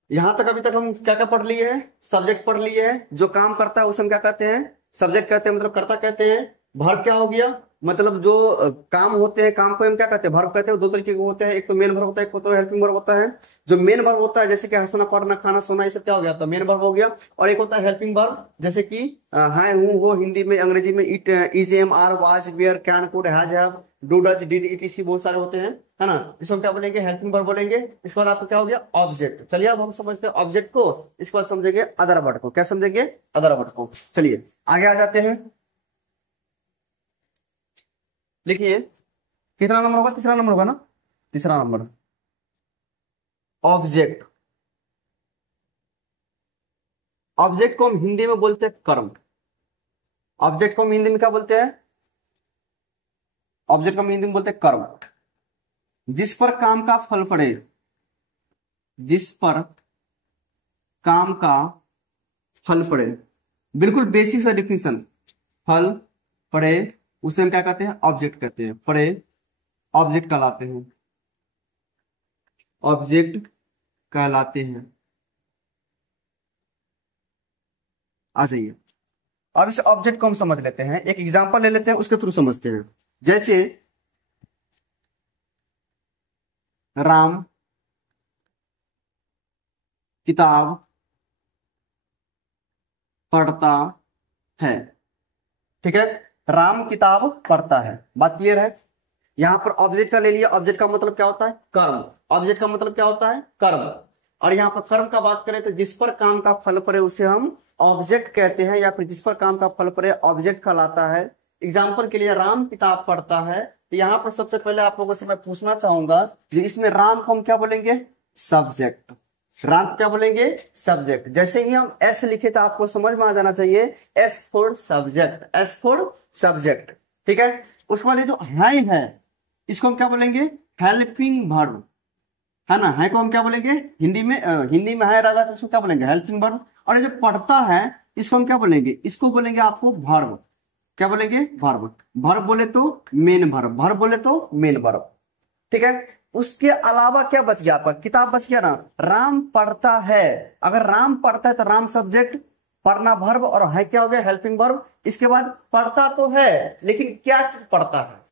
यहां तक अभी तक हम क्या क्या पढ़ लिए हैं, सब्जेक्ट पढ़ लिए हैं, जो काम करता है उसे हम क्या कहते हैं, सब्जेक्ट कहते हैं, मतलब कर्ता कहते हैं। वर्ब क्या हो गया, मतलब जो काम होते हैं, काम को हम क्या कहते हैं, वर्ब कहते हैं। दो तरीके के होते हैं, एक तो मेन वर्ब होता है, एक होता है हेल्पिंग वर्ब होता है। जो मेन वर्ब होता है, जैसे कि हंसना, पढ़ना, खाना, सोना, ये सब क्या हो गया, तो मेन वर्ब हो गया। और एक होता है हेल्पिंग वर्ब, जैसे कि है, हूँ, हो, हिंदी में, अंग्रेजी में it, is, am, are, was, were, can, could, has, have, do, does, did, etc, बहुत सारे होते हैं, है ना। इसको क्या बोलेंगे, हेल्पिंग वर्ब बोलेंगे। इसके बाद आपको क्या हो गया, ऑब्जेक्ट। चलिए अब हम समझते हैं ऑब्जेक्ट को, इसके बाद समझेंगे अदर वर्ड को। क्या समझेंगे, अदर वर्ड को। चलिए आगे आ जाते हैं। लिखिए कितना नंबर होगा, तीसरा नंबर होगा ना, तीसरा नंबर, ऑब्जेक्ट। ऑब्जेक्ट को हम हिंदी में बोलते हैं कर्म। ऑब्जेक्ट को हम हिंदी में क्या बोलते हैं, ऑब्जेक्ट को हम हिंदी में बोलते हैं कर्म। जिस पर काम का फल पड़े, जिस पर काम का फल पड़े, बिल्कुल बेसिक सा डिफिनेशन, फल पड़े उसे हम क्या कहते हैं, ऑब्जेक्ट कहते हैं। पड़े ऑब्जेक्ट कहलाते हैं, ऑब्जेक्ट कहलाते हैं। आ जाइए, अब इस ऑब्जेक्ट को हम समझ लेते हैं, एक एग्जांपल ले लेते हैं, उसके थ्रू समझते हैं। जैसे राम किताब पढ़ता है, ठीक है, राम किताब पढ़ता है, बात क्लियर है। यहां पर ऑब्जेक्ट का ले लिया, ऑब्जेक्ट का मतलब क्या होता है, कर्म। ऑब्जेक्ट का मतलब क्या होता है, कर्म। और यहाँ पर कर्म का बात करें तो जिस पर काम का फल पड़े उसे हम ऑब्जेक्ट कहते हैं, या फिर जिस पर काम का फल पड़े ऑब्जेक्ट कहलाता है। एग्जाम्पल के लिए राम किताब पढ़ता है, तो यहाँ पर सबसे पहले आप लोगों से मैं पूछना चाहूंगा, जो इसमें राम को हम क्या बोलेंगे, सब्जेक्ट। राम को क्या बोलेंगे, सब्जेक्ट। जैसे ही हम एस लिखे तो आपको समझ में आ जाना चाहिए, S for subject, S for subject, ठीक है। उसके बाद ये जो है इसको हम क्या बोलेंगे, हेल्पिंग वर्ब, है ना। है को हम क्या बोलेंगे, हिंदी में है रहेगा तो इसको क्या बोलेंगे, हेल्पिंग वर्ब। और ये जो पढ़ता है इसको हम क्या बोलेंगे, इसको बोलेंगे आपको वर्ब। क्या बोलेंगे, वर्ब। वर्ब बोले तो मेन वर्ब, वर्ब बोले तो मेन वर्ब, ठीक है। उसके अलावा क्या बच गया आपका, किताब बच गया ना, राम पढ़ता है। अगर राम पढ़ता है तो राम सब्जेक्ट, पढ़ना वर्ब, और है क्या हो गया, हेल्पिंग वर्ब। इसके बाद पढ़ता तो है, लेकिन क्या चीज पढ़ता है,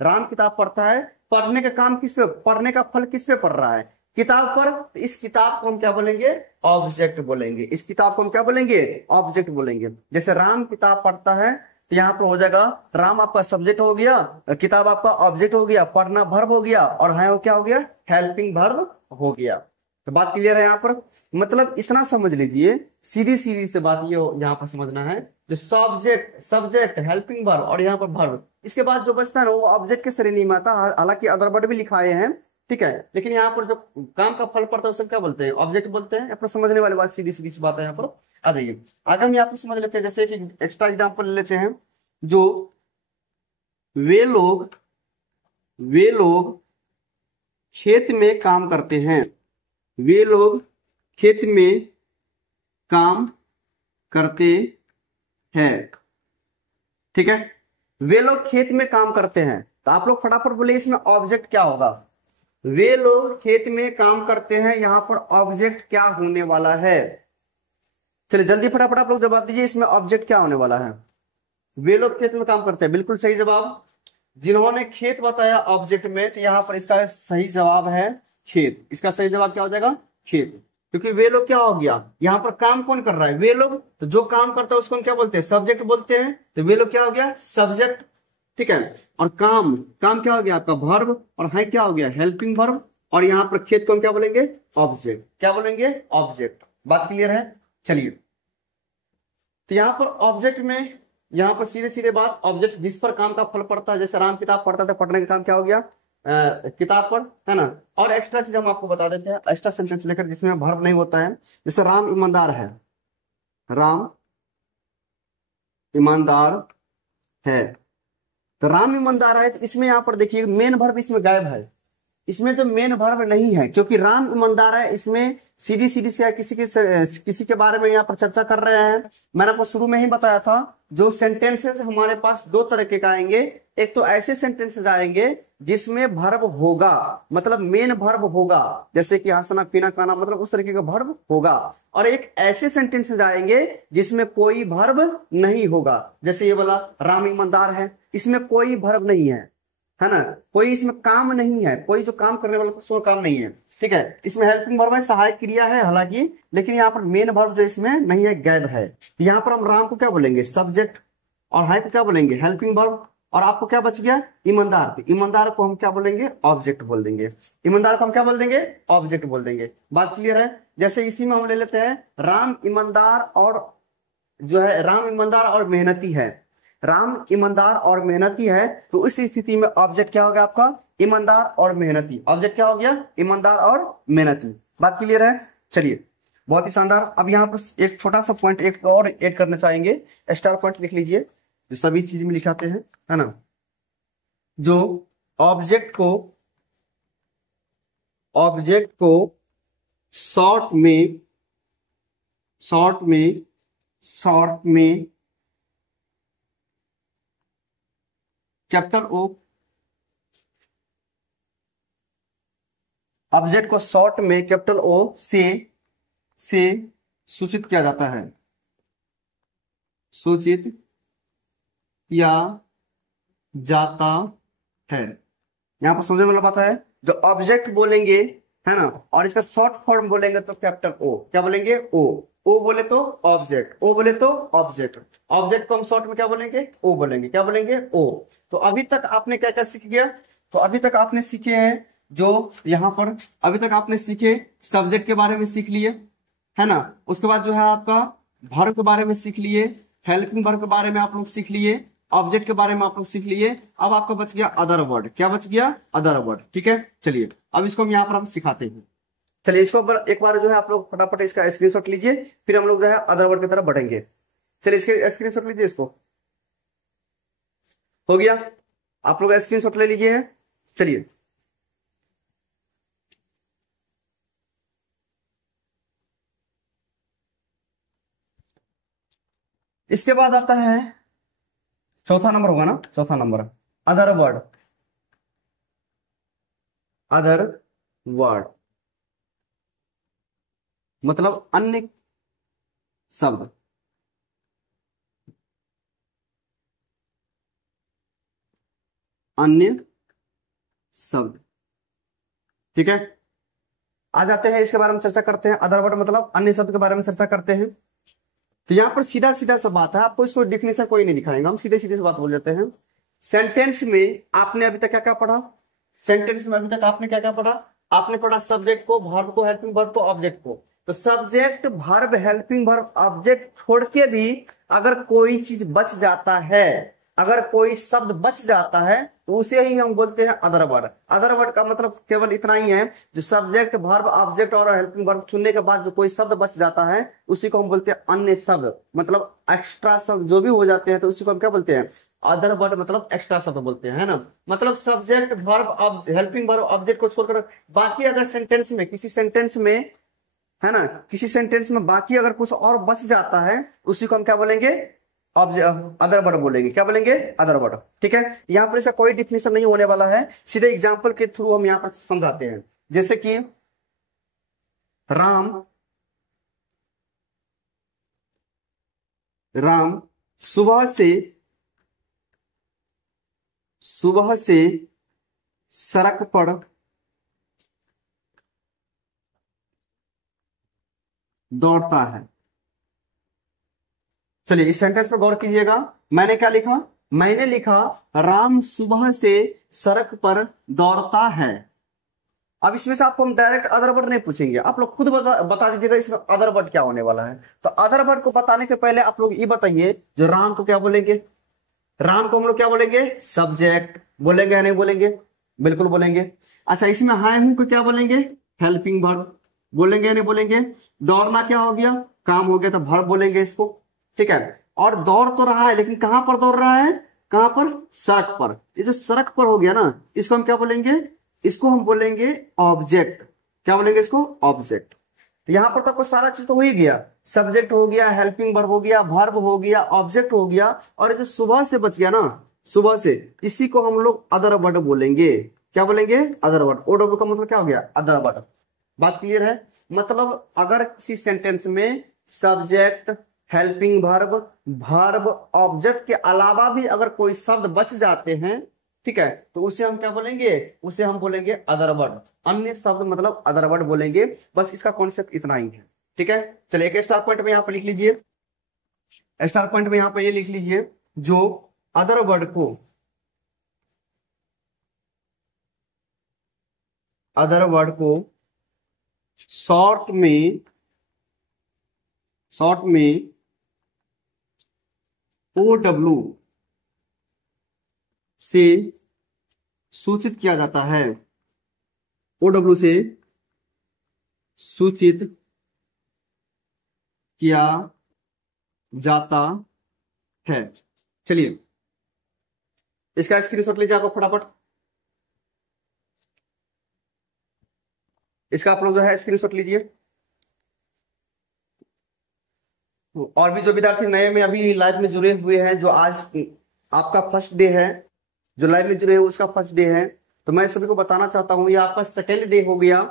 राम किताब पढ़ता है, पढ़ने का काम किस पे, पढ़ने का फल किस पे पढ़ रहा है, किताब पर। तो इस किताब को हम क्या बोलेंगे, ऑब्जेक्ट बोलेंगे। इस किताब को हम क्या बोलेंगे, ऑब्जेक्ट बोलेंगे। जैसे राम किताब पढ़ता है, तो यहाँ पर हो जाएगा राम आपका सब्जेक्ट हो गया, किताब आपका ऑब्जेक्ट हो गया, पढ़ना वर्ब हो गया, और है वो क्या हो गया, हेल्पिंग वर्ब हो गया। तो बात क्लियर है यहाँ पर, मतलब इतना समझ लीजिए, सीधी सीधी से बात ये यहाँ पर समझना है, जो सब्जेक्ट, सब्जेक्ट, हेल्पिंग वर्ब और यहाँ पर वर्ब, इसके बाद जो बचता है ना वो ऑब्जेक्ट के श्रेणी में आता है। हालांकि अदर वर्ड भी लिखाए हैं, ठीक है, लेकिन यहाँ पर जो काम का फल पड़ता है उसे क्या बोलते हैं, ऑब्जेक्ट बोलते हैं। अपना समझने वाली बात, सीधी सीधी सी बात है यहाँ पर। आ जाइए आगे हम यहाँ पर समझ लेते हैं, जैसे कि एक्स्ट्रा एग्जाम्पल ले लेते हैं। जो वे लोग खेत में काम करते हैं, वे लोग खेत में काम करते हैं, ठीक है। वे लोग खेत में काम करते हैं, तो आप लोग फटाफट बोले इसमें ऑब्जेक्ट क्या होगा। वे लोग खेत में काम करते हैं, यहां पर ऑब्जेक्ट क्या होने वाला है, चलिए जल्दी फटाफट आप लोग जवाब दीजिए, इसमें ऑब्जेक्ट क्या होने वाला है। वे लोग खेत में काम करते हैं, बिल्कुल सही जवाब। जिन्होंने खेत बताया ऑब्जेक्ट में, तो यहाँ पर इसका सही जवाब है खेत। इसका सही जवाब क्या हो जाएगा? खेत। क्योंकि वे लोग क्या हो गया, यहाँ पर काम कौन कर रहा है? वे लोग। तो जो काम करता है उसको हम क्या बोलते हैं? सब्जेक्ट बोलते हैं। तो वे लोग क्या हो गया? सब्जेक्ट। ठीक है। और काम, काम क्या हो गया आपका? वर्ब। और है क्या हो गया? Helping verb. और यहाँ पर खेत को हम क्या बोलेंगे? ऑब्जेक्ट। क्या बोलेंगे? ऑब्जेक्ट। बात क्लियर है? चलिए, तो यहाँ पर ऑब्जेक्ट में, यहाँ पर सीधे सीधे बात, ऑब्जेक्ट जिस पर काम का फल पड़ता है, जैसे राम किताब पढ़ता था, पढ़ने का काम क्या हो गया? किताब पर, है ना। और एक्स्ट्रा चीज हम आपको बता देते हैं, एक्स्ट्रा सेंटेंस लेकर जिसमें वर्ब नहीं होता है। जैसे राम ईमानदार है, राम ईमानदार है। तो राम ईमानदार है, तो इसमें यहाँ पर देखिए मेन वर्ब इसमें गायब है। इसमें जो मेन वर्ब नहीं है, क्योंकि राम ईमानदार है, इसमें सीधी सीधी से किसी के बारे में यहाँ पर चर्चा कर रहे हैं। मैंने आपको शुरू में ही बताया था, जो सेंटेंसेस हमारे पास दो तरह के आएंगे। एक तो ऐसे सेंटेंसेस आएंगे जिसमें वर्ब होगा, मतलब मेन वर्ब होगा, जैसे कि हंसना पीना खाना, मतलब उस तरीके का वर्ब होगा। और एक ऐसे सेंटेंसेस आएंगे जिसमें कोई वर्ब नहीं होगा, जैसे ये वाला राम ईमानदार है, इसमें कोई वर्ब नहीं है ना, कोई इसमें काम नहीं है, कोई जो काम करने वाला उसमें काम नहीं है। ठीक है, इसमें हेल्पिंग वर्ब है, सहायक क्रिया है हालांकि, लेकिन यहाँ पर मेन वर्ब जो इसमें नहीं है, गायब है। तो यहाँ पर हम राम को क्या बोलेंगे? सब्जेक्ट। और है को क्या बोलेंगे? Helping verb. और आपको क्या बच गया? ईमानदार। तो ईमानदार को हम क्या बोलेंगे? ऑब्जेक्ट बोल देंगे। ईमानदार को हम क्या बोल देंगे? ऑब्जेक्ट बोल देंगे। बात क्लियर है? जैसे इसी में हम ले लेते हैं राम ईमानदार और जो है, राम ईमानदार और मेहनती है। राम ईमानदार और मेहनती है, तो इस स्थिति में ऑब्जेक्ट क्या होगा आपका? ईमानदार और मेहनती। ऑब्जेक्ट क्या हो गया? ईमानदार और मेहनती। बात क्लियर है? चलिए, बहुत ही शानदार। अब यहाँ पर एक छोटा सा पॉइंट एक और ऐड करना चाहेंगे, स्टार पॉइंट लिख लीजिए, जो सभी चीज में लिखाते हैं, है ना। जो ऑब्जेक्ट को शॉर्ट में कैपिटल ओ, ऑब्जेक्ट को शॉर्ट में कैपिटल ओ से सूचित किया जाता है, सूचित किया जाता है। यहां पर समझने वाला बात है, जो ऑब्जेक्ट बोलेंगे, है ना, और इसका शॉर्ट फॉर्म बोलेंगे तो कैपिटल ओ। क्या बोलेंगे? ओ बोले तो ऑब्जेक्ट, ओ बोले तो ऑब्जेक्ट। ऑब्जेक्ट को हम शॉर्ट में क्या बोलेंगे? ओ बोलेंगे। क्या बोलेंगे? ओ। तो अभी तक आपने क्या क्या सीख गया? तो अभी तक आपने सीखे हैं, जो यहाँ पर अभी तक आपने सीखे, सब्जेक्ट के बारे में सीख लिए, है ना। उसके बाद जो है आपका वर्ब के बारे में सीख लिए, हेल्पिंग वर्ब के बारे में आप लोग सीख लिए, ऑब्जेक्ट के बारे में आप लोग सीख लिए। अब आपका बच गया अदर वर्ड। क्या बच गया? Other word. ठीक है, चलिए अब इसको हम यहाँ पर हम सिखाते हैं। चलिए, इसको एक बार जो है आप लोग फटाफट इसका स्क्रीनशॉट लीजिए, फिर हम लोग जो है अदर वर्ड की तरफ बढ़ेंगे। चलिए, इसके स्क्रीनशॉट लीजिए, इसको हो गया, आप लोग स्क्रीनशॉट ले लीजिए। चलिए, इसके बाद आता है चौथा नंबर, होगा ना, चौथा number, other word. Other word मतलब अन्य शब्द। अन्य शब्द। ठीक है, आ जाते हैं इसके बारे में चर्चा करते हैं। अदर वर्ड मतलब अन्य शब्द के बारे में चर्चा करते हैं। तो यहां पर सीधा सीधा सा बात है, आपको इसको डिफिनेशन कोई नहीं दिखाएगा, हम सीधे सीधे से बात बोल जाते हैं। सेंटेंस में आपने अभी तक क्या क्या पढ़ा? सेंटेंस में अभी तक आपने क्या क्या पढ़ा? आपने पढ़ा सब्जेक्ट को, वर्ब को, हेल्पिंग वर्ब को, ऑब्जेक्ट को। तो subject, verb, helping verb, object छोड़ के भी अगर कोई चीज बच जाता है, अगर कोई शब्द बच जाता है, तो उसे ही हम बोलते हैं अदर वर्ड। अदर वर्ड का मतलब केवल इतना ही है, जो सब्जेक्ट, वर्ब, ऑब्जेक्ट और हेल्पिंग वर्ब चुनने के बाद जो कोई शब्द बच जाता है, उसी को हम बोलते हैं अन्य शब्द, मतलब एक्स्ट्रा शब्द जो भी हो जाते हैं, तो उसी को हम क्या बोलते हैं? अदर वर्ड, मतलब एक्स्ट्रा शब्द बोलते हैं, है ना। मतलब subject, verb, helping verb, object को छोड़कर बाकी अगर सेंटेंस में, किसी सेंटेंस में, है ना, किसी सेंटेंस में बाकी अगर कुछ और बच जाता है, उसी को हम क्या बोलेंगे? अदर वर्ड बोलेंगे। क्या बोलेंगे? Other word. ठीक है, यहां पर इसका कोई डिफिनेशन नहीं होने वाला है, सीधे एग्जांपल के थ्रू हम यहां पर समझाते हैं। जैसे कि राम सुबह से सुबह से सड़क पर दौड़ता है। चलिए इस सेंटेंस पर गौर कीजिएगा। मैंने क्या लिखा? मैंने लिखा राम सुबह से सड़क पर दौड़ता है। अब इसमें से आपको हम डायरेक्ट अदर वर्ड नहीं पूछेंगे, आप लोग खुद बता दीजिएगा इसमें अदर वर्ड क्या होने वाला है। तो अदर वर्ड को बताने के पहले आप लोग ये बताइए, जो राम को क्या बोलेंगे? राम को हम लोग क्या बोलेंगे? सब्जेक्ट बोलेंगे या नहीं बोलेंगे? बिल्कुल बोलेंगे। अच्छा, इसमें हाय हूं को क्या बोलेंगे? हेल्पिंग वर्ब बोलेंगे या नहीं बोलेंगे? दौड़ना क्या हो गया? काम हो गया, तो वर्ब बोलेंगे इसको। ठीक है, और दौड़ तो रहा है लेकिन कहां पर दौड़ रहा है? कहां पर? सड़क पर। ये जो सड़क पर हो गया ना, इसको हम क्या बोलेंगे? इसको हम बोलेंगे ऑब्जेक्ट। क्या बोलेंगे इसको? ऑब्जेक्ट। तो यहां पर तो आपको सारा चीज तो हो ही गया, सब्जेक्ट हो गया, हेल्पिंग वर्ब हो गया, वर्ब हो गया, ऑब्जेक्ट हो गया, और जो सुबह से बच गया ना, सुबह से, इसी को हम लोग अदर वर्ड बोलेंगे। क्या बोलेंगे? Other word. ओडब्ल्यू का मतलब क्या हो गया? Other word. बात क्लियर है? मतलब अगर किसी सेंटेंस में subject, helping verb, verb, object के अलावा भी अगर कोई शब्द बच जाते हैं, ठीक है, तो उसे हम क्या बोलेंगे? उसे हम बोलेंगे अदर वर्ड। अन्य शब्द मतलब अदर वर्ड बोलेंगे। बस इसका कॉन्सेप्ट इतना ही है। ठीक है, चलिए एक स्टार पॉइंट में यहां पर लिख लीजिए। स्टार पॉइंट में यहां पर ये लिख लीजिए, जो अदर वर्ड को, अदर वर्ड को शॉर्ट में OW से सूचित किया जाता है। OW से सूचित किया जाता है। चलिए इसका स्क्रीनशॉट लीजिए आप फटाफट। इसका आप लोग जो है स्क्रीनशॉट लीजिए। और भी जो विद्यार्थी नए में अभी लाइव में जुड़े हुए हैं, जो आज आपका फर्स्ट डे है, जो लाइव में जुड़े हैं उसका फर्स्ट डे है, तो मैं सभी को बताना चाहता हूं ये आपका सेकेंड डे हो गया।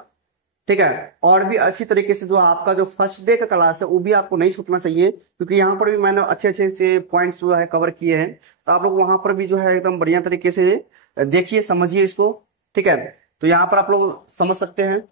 ठीक है, और भी अच्छी तरीके से जो आपका जो फर्स्ट डे का क्लास है वो भी आपको नहीं छूटना चाहिए, क्योंकि यहाँ पर भी मैंने अच्छे अच्छे से पॉइंट्स जो है कवर किए हैं। तो आप लोग वहां पर भी जो है एकदम बढ़िया तरीके से देखिए, समझिए इसको। ठीक है, तो यहाँ पर आप लोग समझ सकते हैं।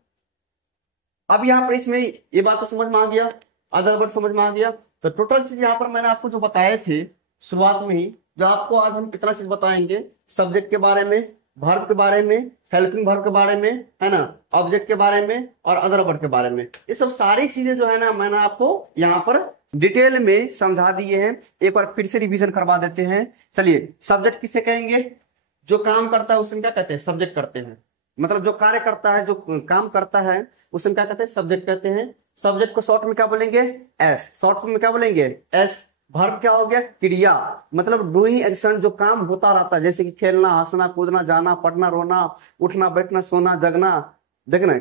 अब यहाँ पर इसमें ये बात तो समझ में आ गया, अदर वर्ड समझ में आ गया। तो टोटल चीज यहाँ पर मैंने आपको जो बताए थे शुरुआत में ही, जो आपको आज हम कितना चीज बताएंगे, सब्जेक्ट के बारे में, वर्ब के बारे में, हेल्पिंग वर्ब के बारे में, है ना, ऑब्जेक्ट के बारे में और अदर वर्ड के बारे में, ये सब सारी चीजें जो है ना मैंने आपको यहाँ पर डिटेल में समझा दिए हैं। एक बार फिर से रिवीजन करवा देते हैं। चलिए, सब्जेक्ट किसे कहेंगे? जो काम करता है उसे क्या कहते हैं? सब्जेक्ट करते हैं। मतलब जो कार्य करता है, जो काम करता है, उसे क्या कहते हैं? सब्जेक्ट कहते हैं। सब्जेक्ट को शॉर्ट में क्या बोलेंगे? एस। शॉर्ट में क्या बोलेंगे? एस। वर्ब क्या हो गया? क्रिया, मतलब डूइंग एक्शन, जो काम होता रहता है, जैसे कि खेलना, हंसना, कूदना, जाना, पढ़ना, रोना, उठना, बैठना, सोना, जगना, देखना,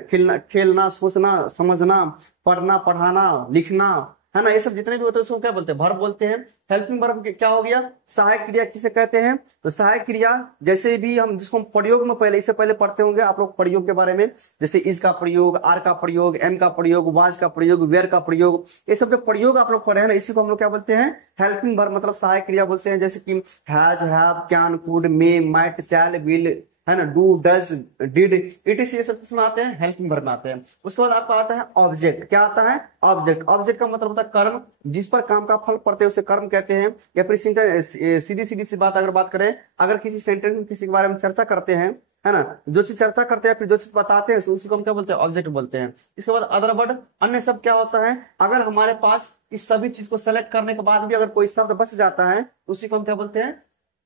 खेलना, सोचना, समझना, पढ़ना, पढ़ाना, लिखना, है ना, ये सब जितने भी होते हैं उसको क्या बोलते हैं? वर्ब बोलते हैं। हेल्पिंग वर्ब क्या हो गया? सहायक क्रिया किसे कहते हैं? तो सहायक क्रिया, जैसे भी हम जिसको हम प्रयोग में पहले, इससे पहले पढ़ते होंगे आप लोग प्रयोग के बारे में, जैसे इज का प्रयोग, आर का प्रयोग, एम का प्रयोग, वाज का प्रयोग, वेयर का प्रयोग, ये सब जो प्रयोग आप लोग पढ़े हैं ना, इसी को हम लोग क्या बोलते हैं? हेल्पिंग वर्ब मतलब सहायक क्रिया बोलते हैं। जैसे कि has, have, can, could, may, might, shall, will, है ना, डू, डज, डिड, इटीसी, ये सब किसमें आते हैं? हेल्पिंग वर्ब में आते हैं। उसके बाद आपका आता है ऑब्जेक्ट। क्या आता है? ऑब्जेक्ट। ऑब्जेक्ट का मतलब होता है कर्म, जिस पर काम का फल पड़ते हैं उसे कर्म कहते हैं। या फिर सीधी सीधी सी बात अगर बात करें, अगर किसी सेंटेंस में किसी के बारे में चर्चा करते हैं, है ना, जो चीज चर्चा करते हैं फिर जो चीज बताते हैं उसी को हम क्या बोलते हैं? ऑब्जेक्ट बोलते हैं। इसके बाद अदर वर्ड, अन्य शब्द क्या होता है? अगर हमारे पास इस सभी चीज को सेलेक्ट करने के बाद भी अगर कोई शब्द बच जाता है, उसी को हम क्या बोलते हैं?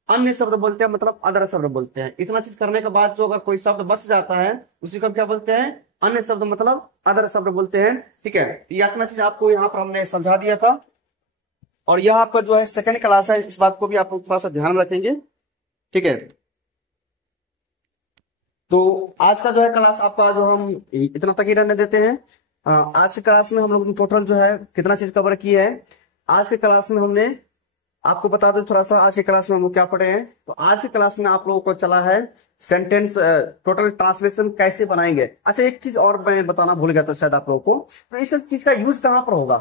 अन्य शब्द बोलते हैं, मतलब अदर शब्द बोलते हैं। इतना चीज करने के बाद जो अगर कोई शब्द बच जाता है उसी को हम क्या बोलते हैं? अन्य शब्द, मतलब अदर शब्द बोलते हैं। ठीक है, ये इतना चीज आपको यहाँ पर हमने समझा दिया था। और यह आपका जो है सेकंड क्लास है, इस बात को भी आप लोग थोड़ा सा ध्यान रखेंगे। ठीक है, तो आज का जो है क्लास आपका जो हम इतना तक ही रहने देते हैं। आज के क्लास में हम लोग टोटल जो है कितना चीज कवर की है। आज के क्लास में हमने आपको बता दें थोड़ा सा, आज की क्लास में हम लोग क्या पढ़े हैं। तो आज की क्लास में आप लोगों को चला है सेंटेंस टोटल ट्रांसलेशन कैसे बनाएंगे। अच्छा, एक चीज और मैं बताना भूल गया था शायद आप लोगों को, तो इस चीज का यूज कहां पर होगा?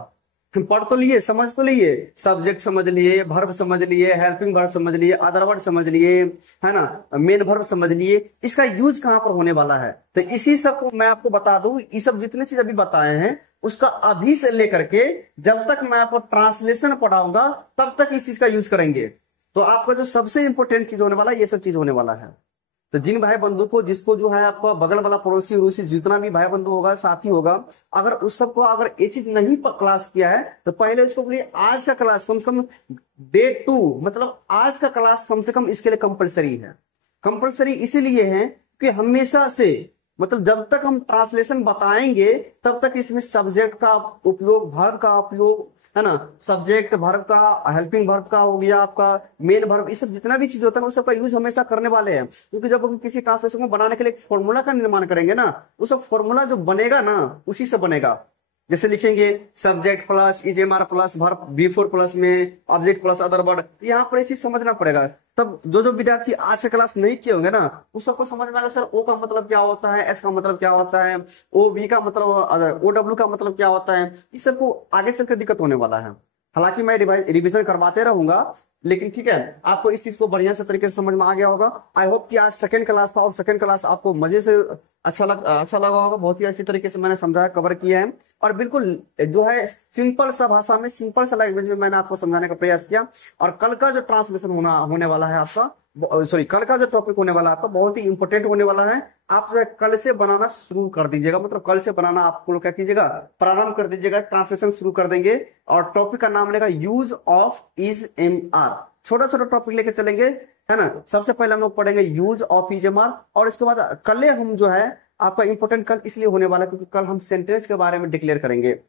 पढ़ तो लिए, समझ तो लिए, सब्जेक्ट समझ लिए, वर्ब समझ लिए, हेल्पिंग वर्ब समझ लिए, अदर वर्ब समझ लिए, है ना, मेन वर्ब समझ लिए, इसका यूज कहां पर होने वाला है। तो इसी सब को मैं आपको बता दूं, ये सब जितने चीज अभी बताए हैं उसका अभी से लेकर के जब तक मैं आपको ट्रांसलेशन पढ़ाऊंगा तब तक इस चीज का यूज करेंगे। तो आपका जो सबसे इंपॉर्टेंट चीज होने वाला है, ये सब चीज होने वाला है। तो जिन भाई बंधु को, जिसको जो है आपका बगल वाला पड़ोसी उड़ोसी जितना भी भाई बंधु होगा, साथी होगा, अगर उस सबको अगर ये चीज नहीं क्लास किया है तो पहले उसको बोलिए आज का क्लास कम से कम डे 2, मतलब आज का क्लास कम से कम इसके लिए कंपलसरी है। कंपलसरी इसीलिए है कि हमेशा से, मतलब जब तक हम ट्रांसलेशन बताएंगे तब तक इसमें सब्जेक्ट का उपयोग, वर्ब का उपयोग, है ना, सब्जेक्ट वर्ब का, हेल्पिंग वर्ब का हो गया आपका, मेन वर्ब, ये सब जितना भी चीज होता है उस सबका यूज हमेशा करने वाले हैं। क्योंकि जब हम किसी ट्रांसलेशन को बनाने के लिए एक फॉर्मूला का निर्माण करेंगे ना, उस फॉर्मूला जो बनेगा ना उसी से बनेगा। जैसे लिखेंगे subject plus is am are plus verb before plus में ऑब्जेक्ट प्लस अदर वर्ड, यहाँ पर ये चीज समझना पड़ेगा। तब जो विद्यार्थी आज से क्लास नहीं किए होंगे ना, उस सबको समझ में आएगा सर ओ का मतलब क्या होता है, एस का मतलब क्या होता है, ओ बी का मतलब, ओ डब्ल्यू का मतलब क्या होता है, इस सबको आगे चलकर दिक्कत होने वाला है। हालांकि मैं रिविजन करवाते रहूंगा, लेकिन ठीक है, आपको इस चीज को बढ़िया से तरीके से समझ में आ गया होगा। आई होप कि आज सेकंड क्लास था और सेकंड क्लास आपको मजे से अच्छा लगा होगा। बहुत ही अच्छी तरीके से मैंने समझाया, कवर किया है, और बिल्कुल जो है सिंपल सा भाषा में, सिंपल सा लैंग्वेज में मैंने आपको समझाने का प्रयास किया। और कल का जो ट्रांसलेशन होने वाला है आपका, सॉरी कल का जो टॉपिक होने वाला है आपका बहुत ही इंपॉर्टेंट होने वाला है। आप जो है कल से बनाना शुरू कर दीजिएगा, मतलब कल से बनाना आपको लोग क्या कीजिएगा, प्रारंभ कर दीजिएगा, ट्रांसलेशन शुरू कर देंगे। और टॉपिक का नाम लेगा use of is am are. छोटा छोटा टॉपिक लेके चलेंगे, है ना। सबसे पहले हम लोग पढ़ेंगे use of is am are, और इसके बाद कल हम जो है आपका इंपॉर्टेंट कल इसलिए होने वाला है क्योंकि कल हम सेंटेंस के बारे में डिक्लेयर करेंगे।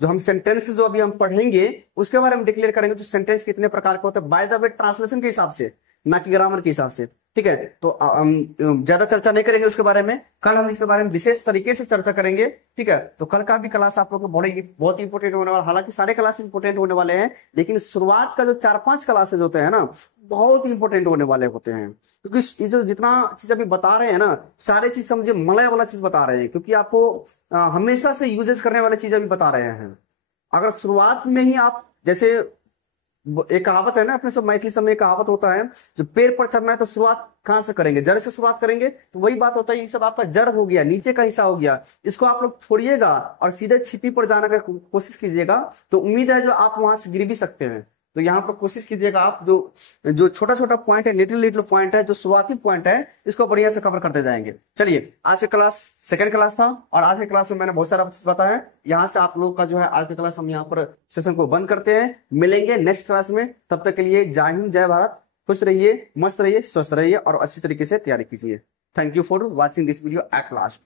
जो हम सेंटेंस जो अभी हम पढ़ेंगे उसके बारे में डिक्लेयर करेंगे, तो सेंटेंस कितने प्रकार के होते हैं बाय द वे ट्रांसलेशन के हिसाब से, ना कि ग्रामर के हिसाब से, ठीक है। तो हम ज्यादा चर्चा नहीं करेंगे उसके बारे में, कल हम इसके बारे में विशेष तरीके से चर्चा करेंगे, ठीक है। तो कल का भी क्लास आप लोग को बहुत इंपॉर्टेंट होने वाला, हालांकि सारे क्लास इंपॉर्टेंट होने वाले हैं, लेकिन शुरुआत का जो 4-5 क्लासेज होते हैं ना बहुत इंपॉर्टेंट होने वाले होते हैं। क्योंकि ये जो जितना चीज अभी बता रहे हैं ना, सारे चीज समझे मलय वाला चीज बता रहे हैं, क्योंकि आपको हमेशा से यूजेस करने वाले चीज अभी बता रहे हैं। अगर शुरुआत में ही आप, जैसे एक कहावत है ना अपने सब मैथिली समय, कहावत होता है जो पेड़ पर चढ़ना है तो शुरुआत कहां से करेंगे, जड़ से शुरुआत करेंगे, तो वही बात होता है। ये सब आपका जड़ हो गया, नीचे का हिस्सा हो गया, इसको आप लोग छोड़िएगा और सीधे छिपी पर जाने का कोशिश कीजिएगा, तो उम्मीद है जो आप वहां से गिर भी सकते हैं। तो यहाँ पर कोशिश कीजिएगा आप जो छोटा छोटा पॉइंट है, लिटिल पॉइंट है, जो शुरुआती पॉइंट है, इसको बढ़िया से कवर करते जाएंगे। चलिए, आज का क्लास सेकंड क्लास था, और आज के क्लास में मैंने बहुत सारा चीज बताया। यहाँ से आप लोग का जो है आज का क्लास हम यहाँ पर सेशन को बंद करते हैं। मिलेंगे नेक्स्ट क्लास में, तब तक के लिए जय हिंद, जय भारत। खुश रहिए, मस्त रहिए, स्वस्थ रहिए और अच्छी तरीके से तैयारी कीजिए। Thank you for watching this video at last.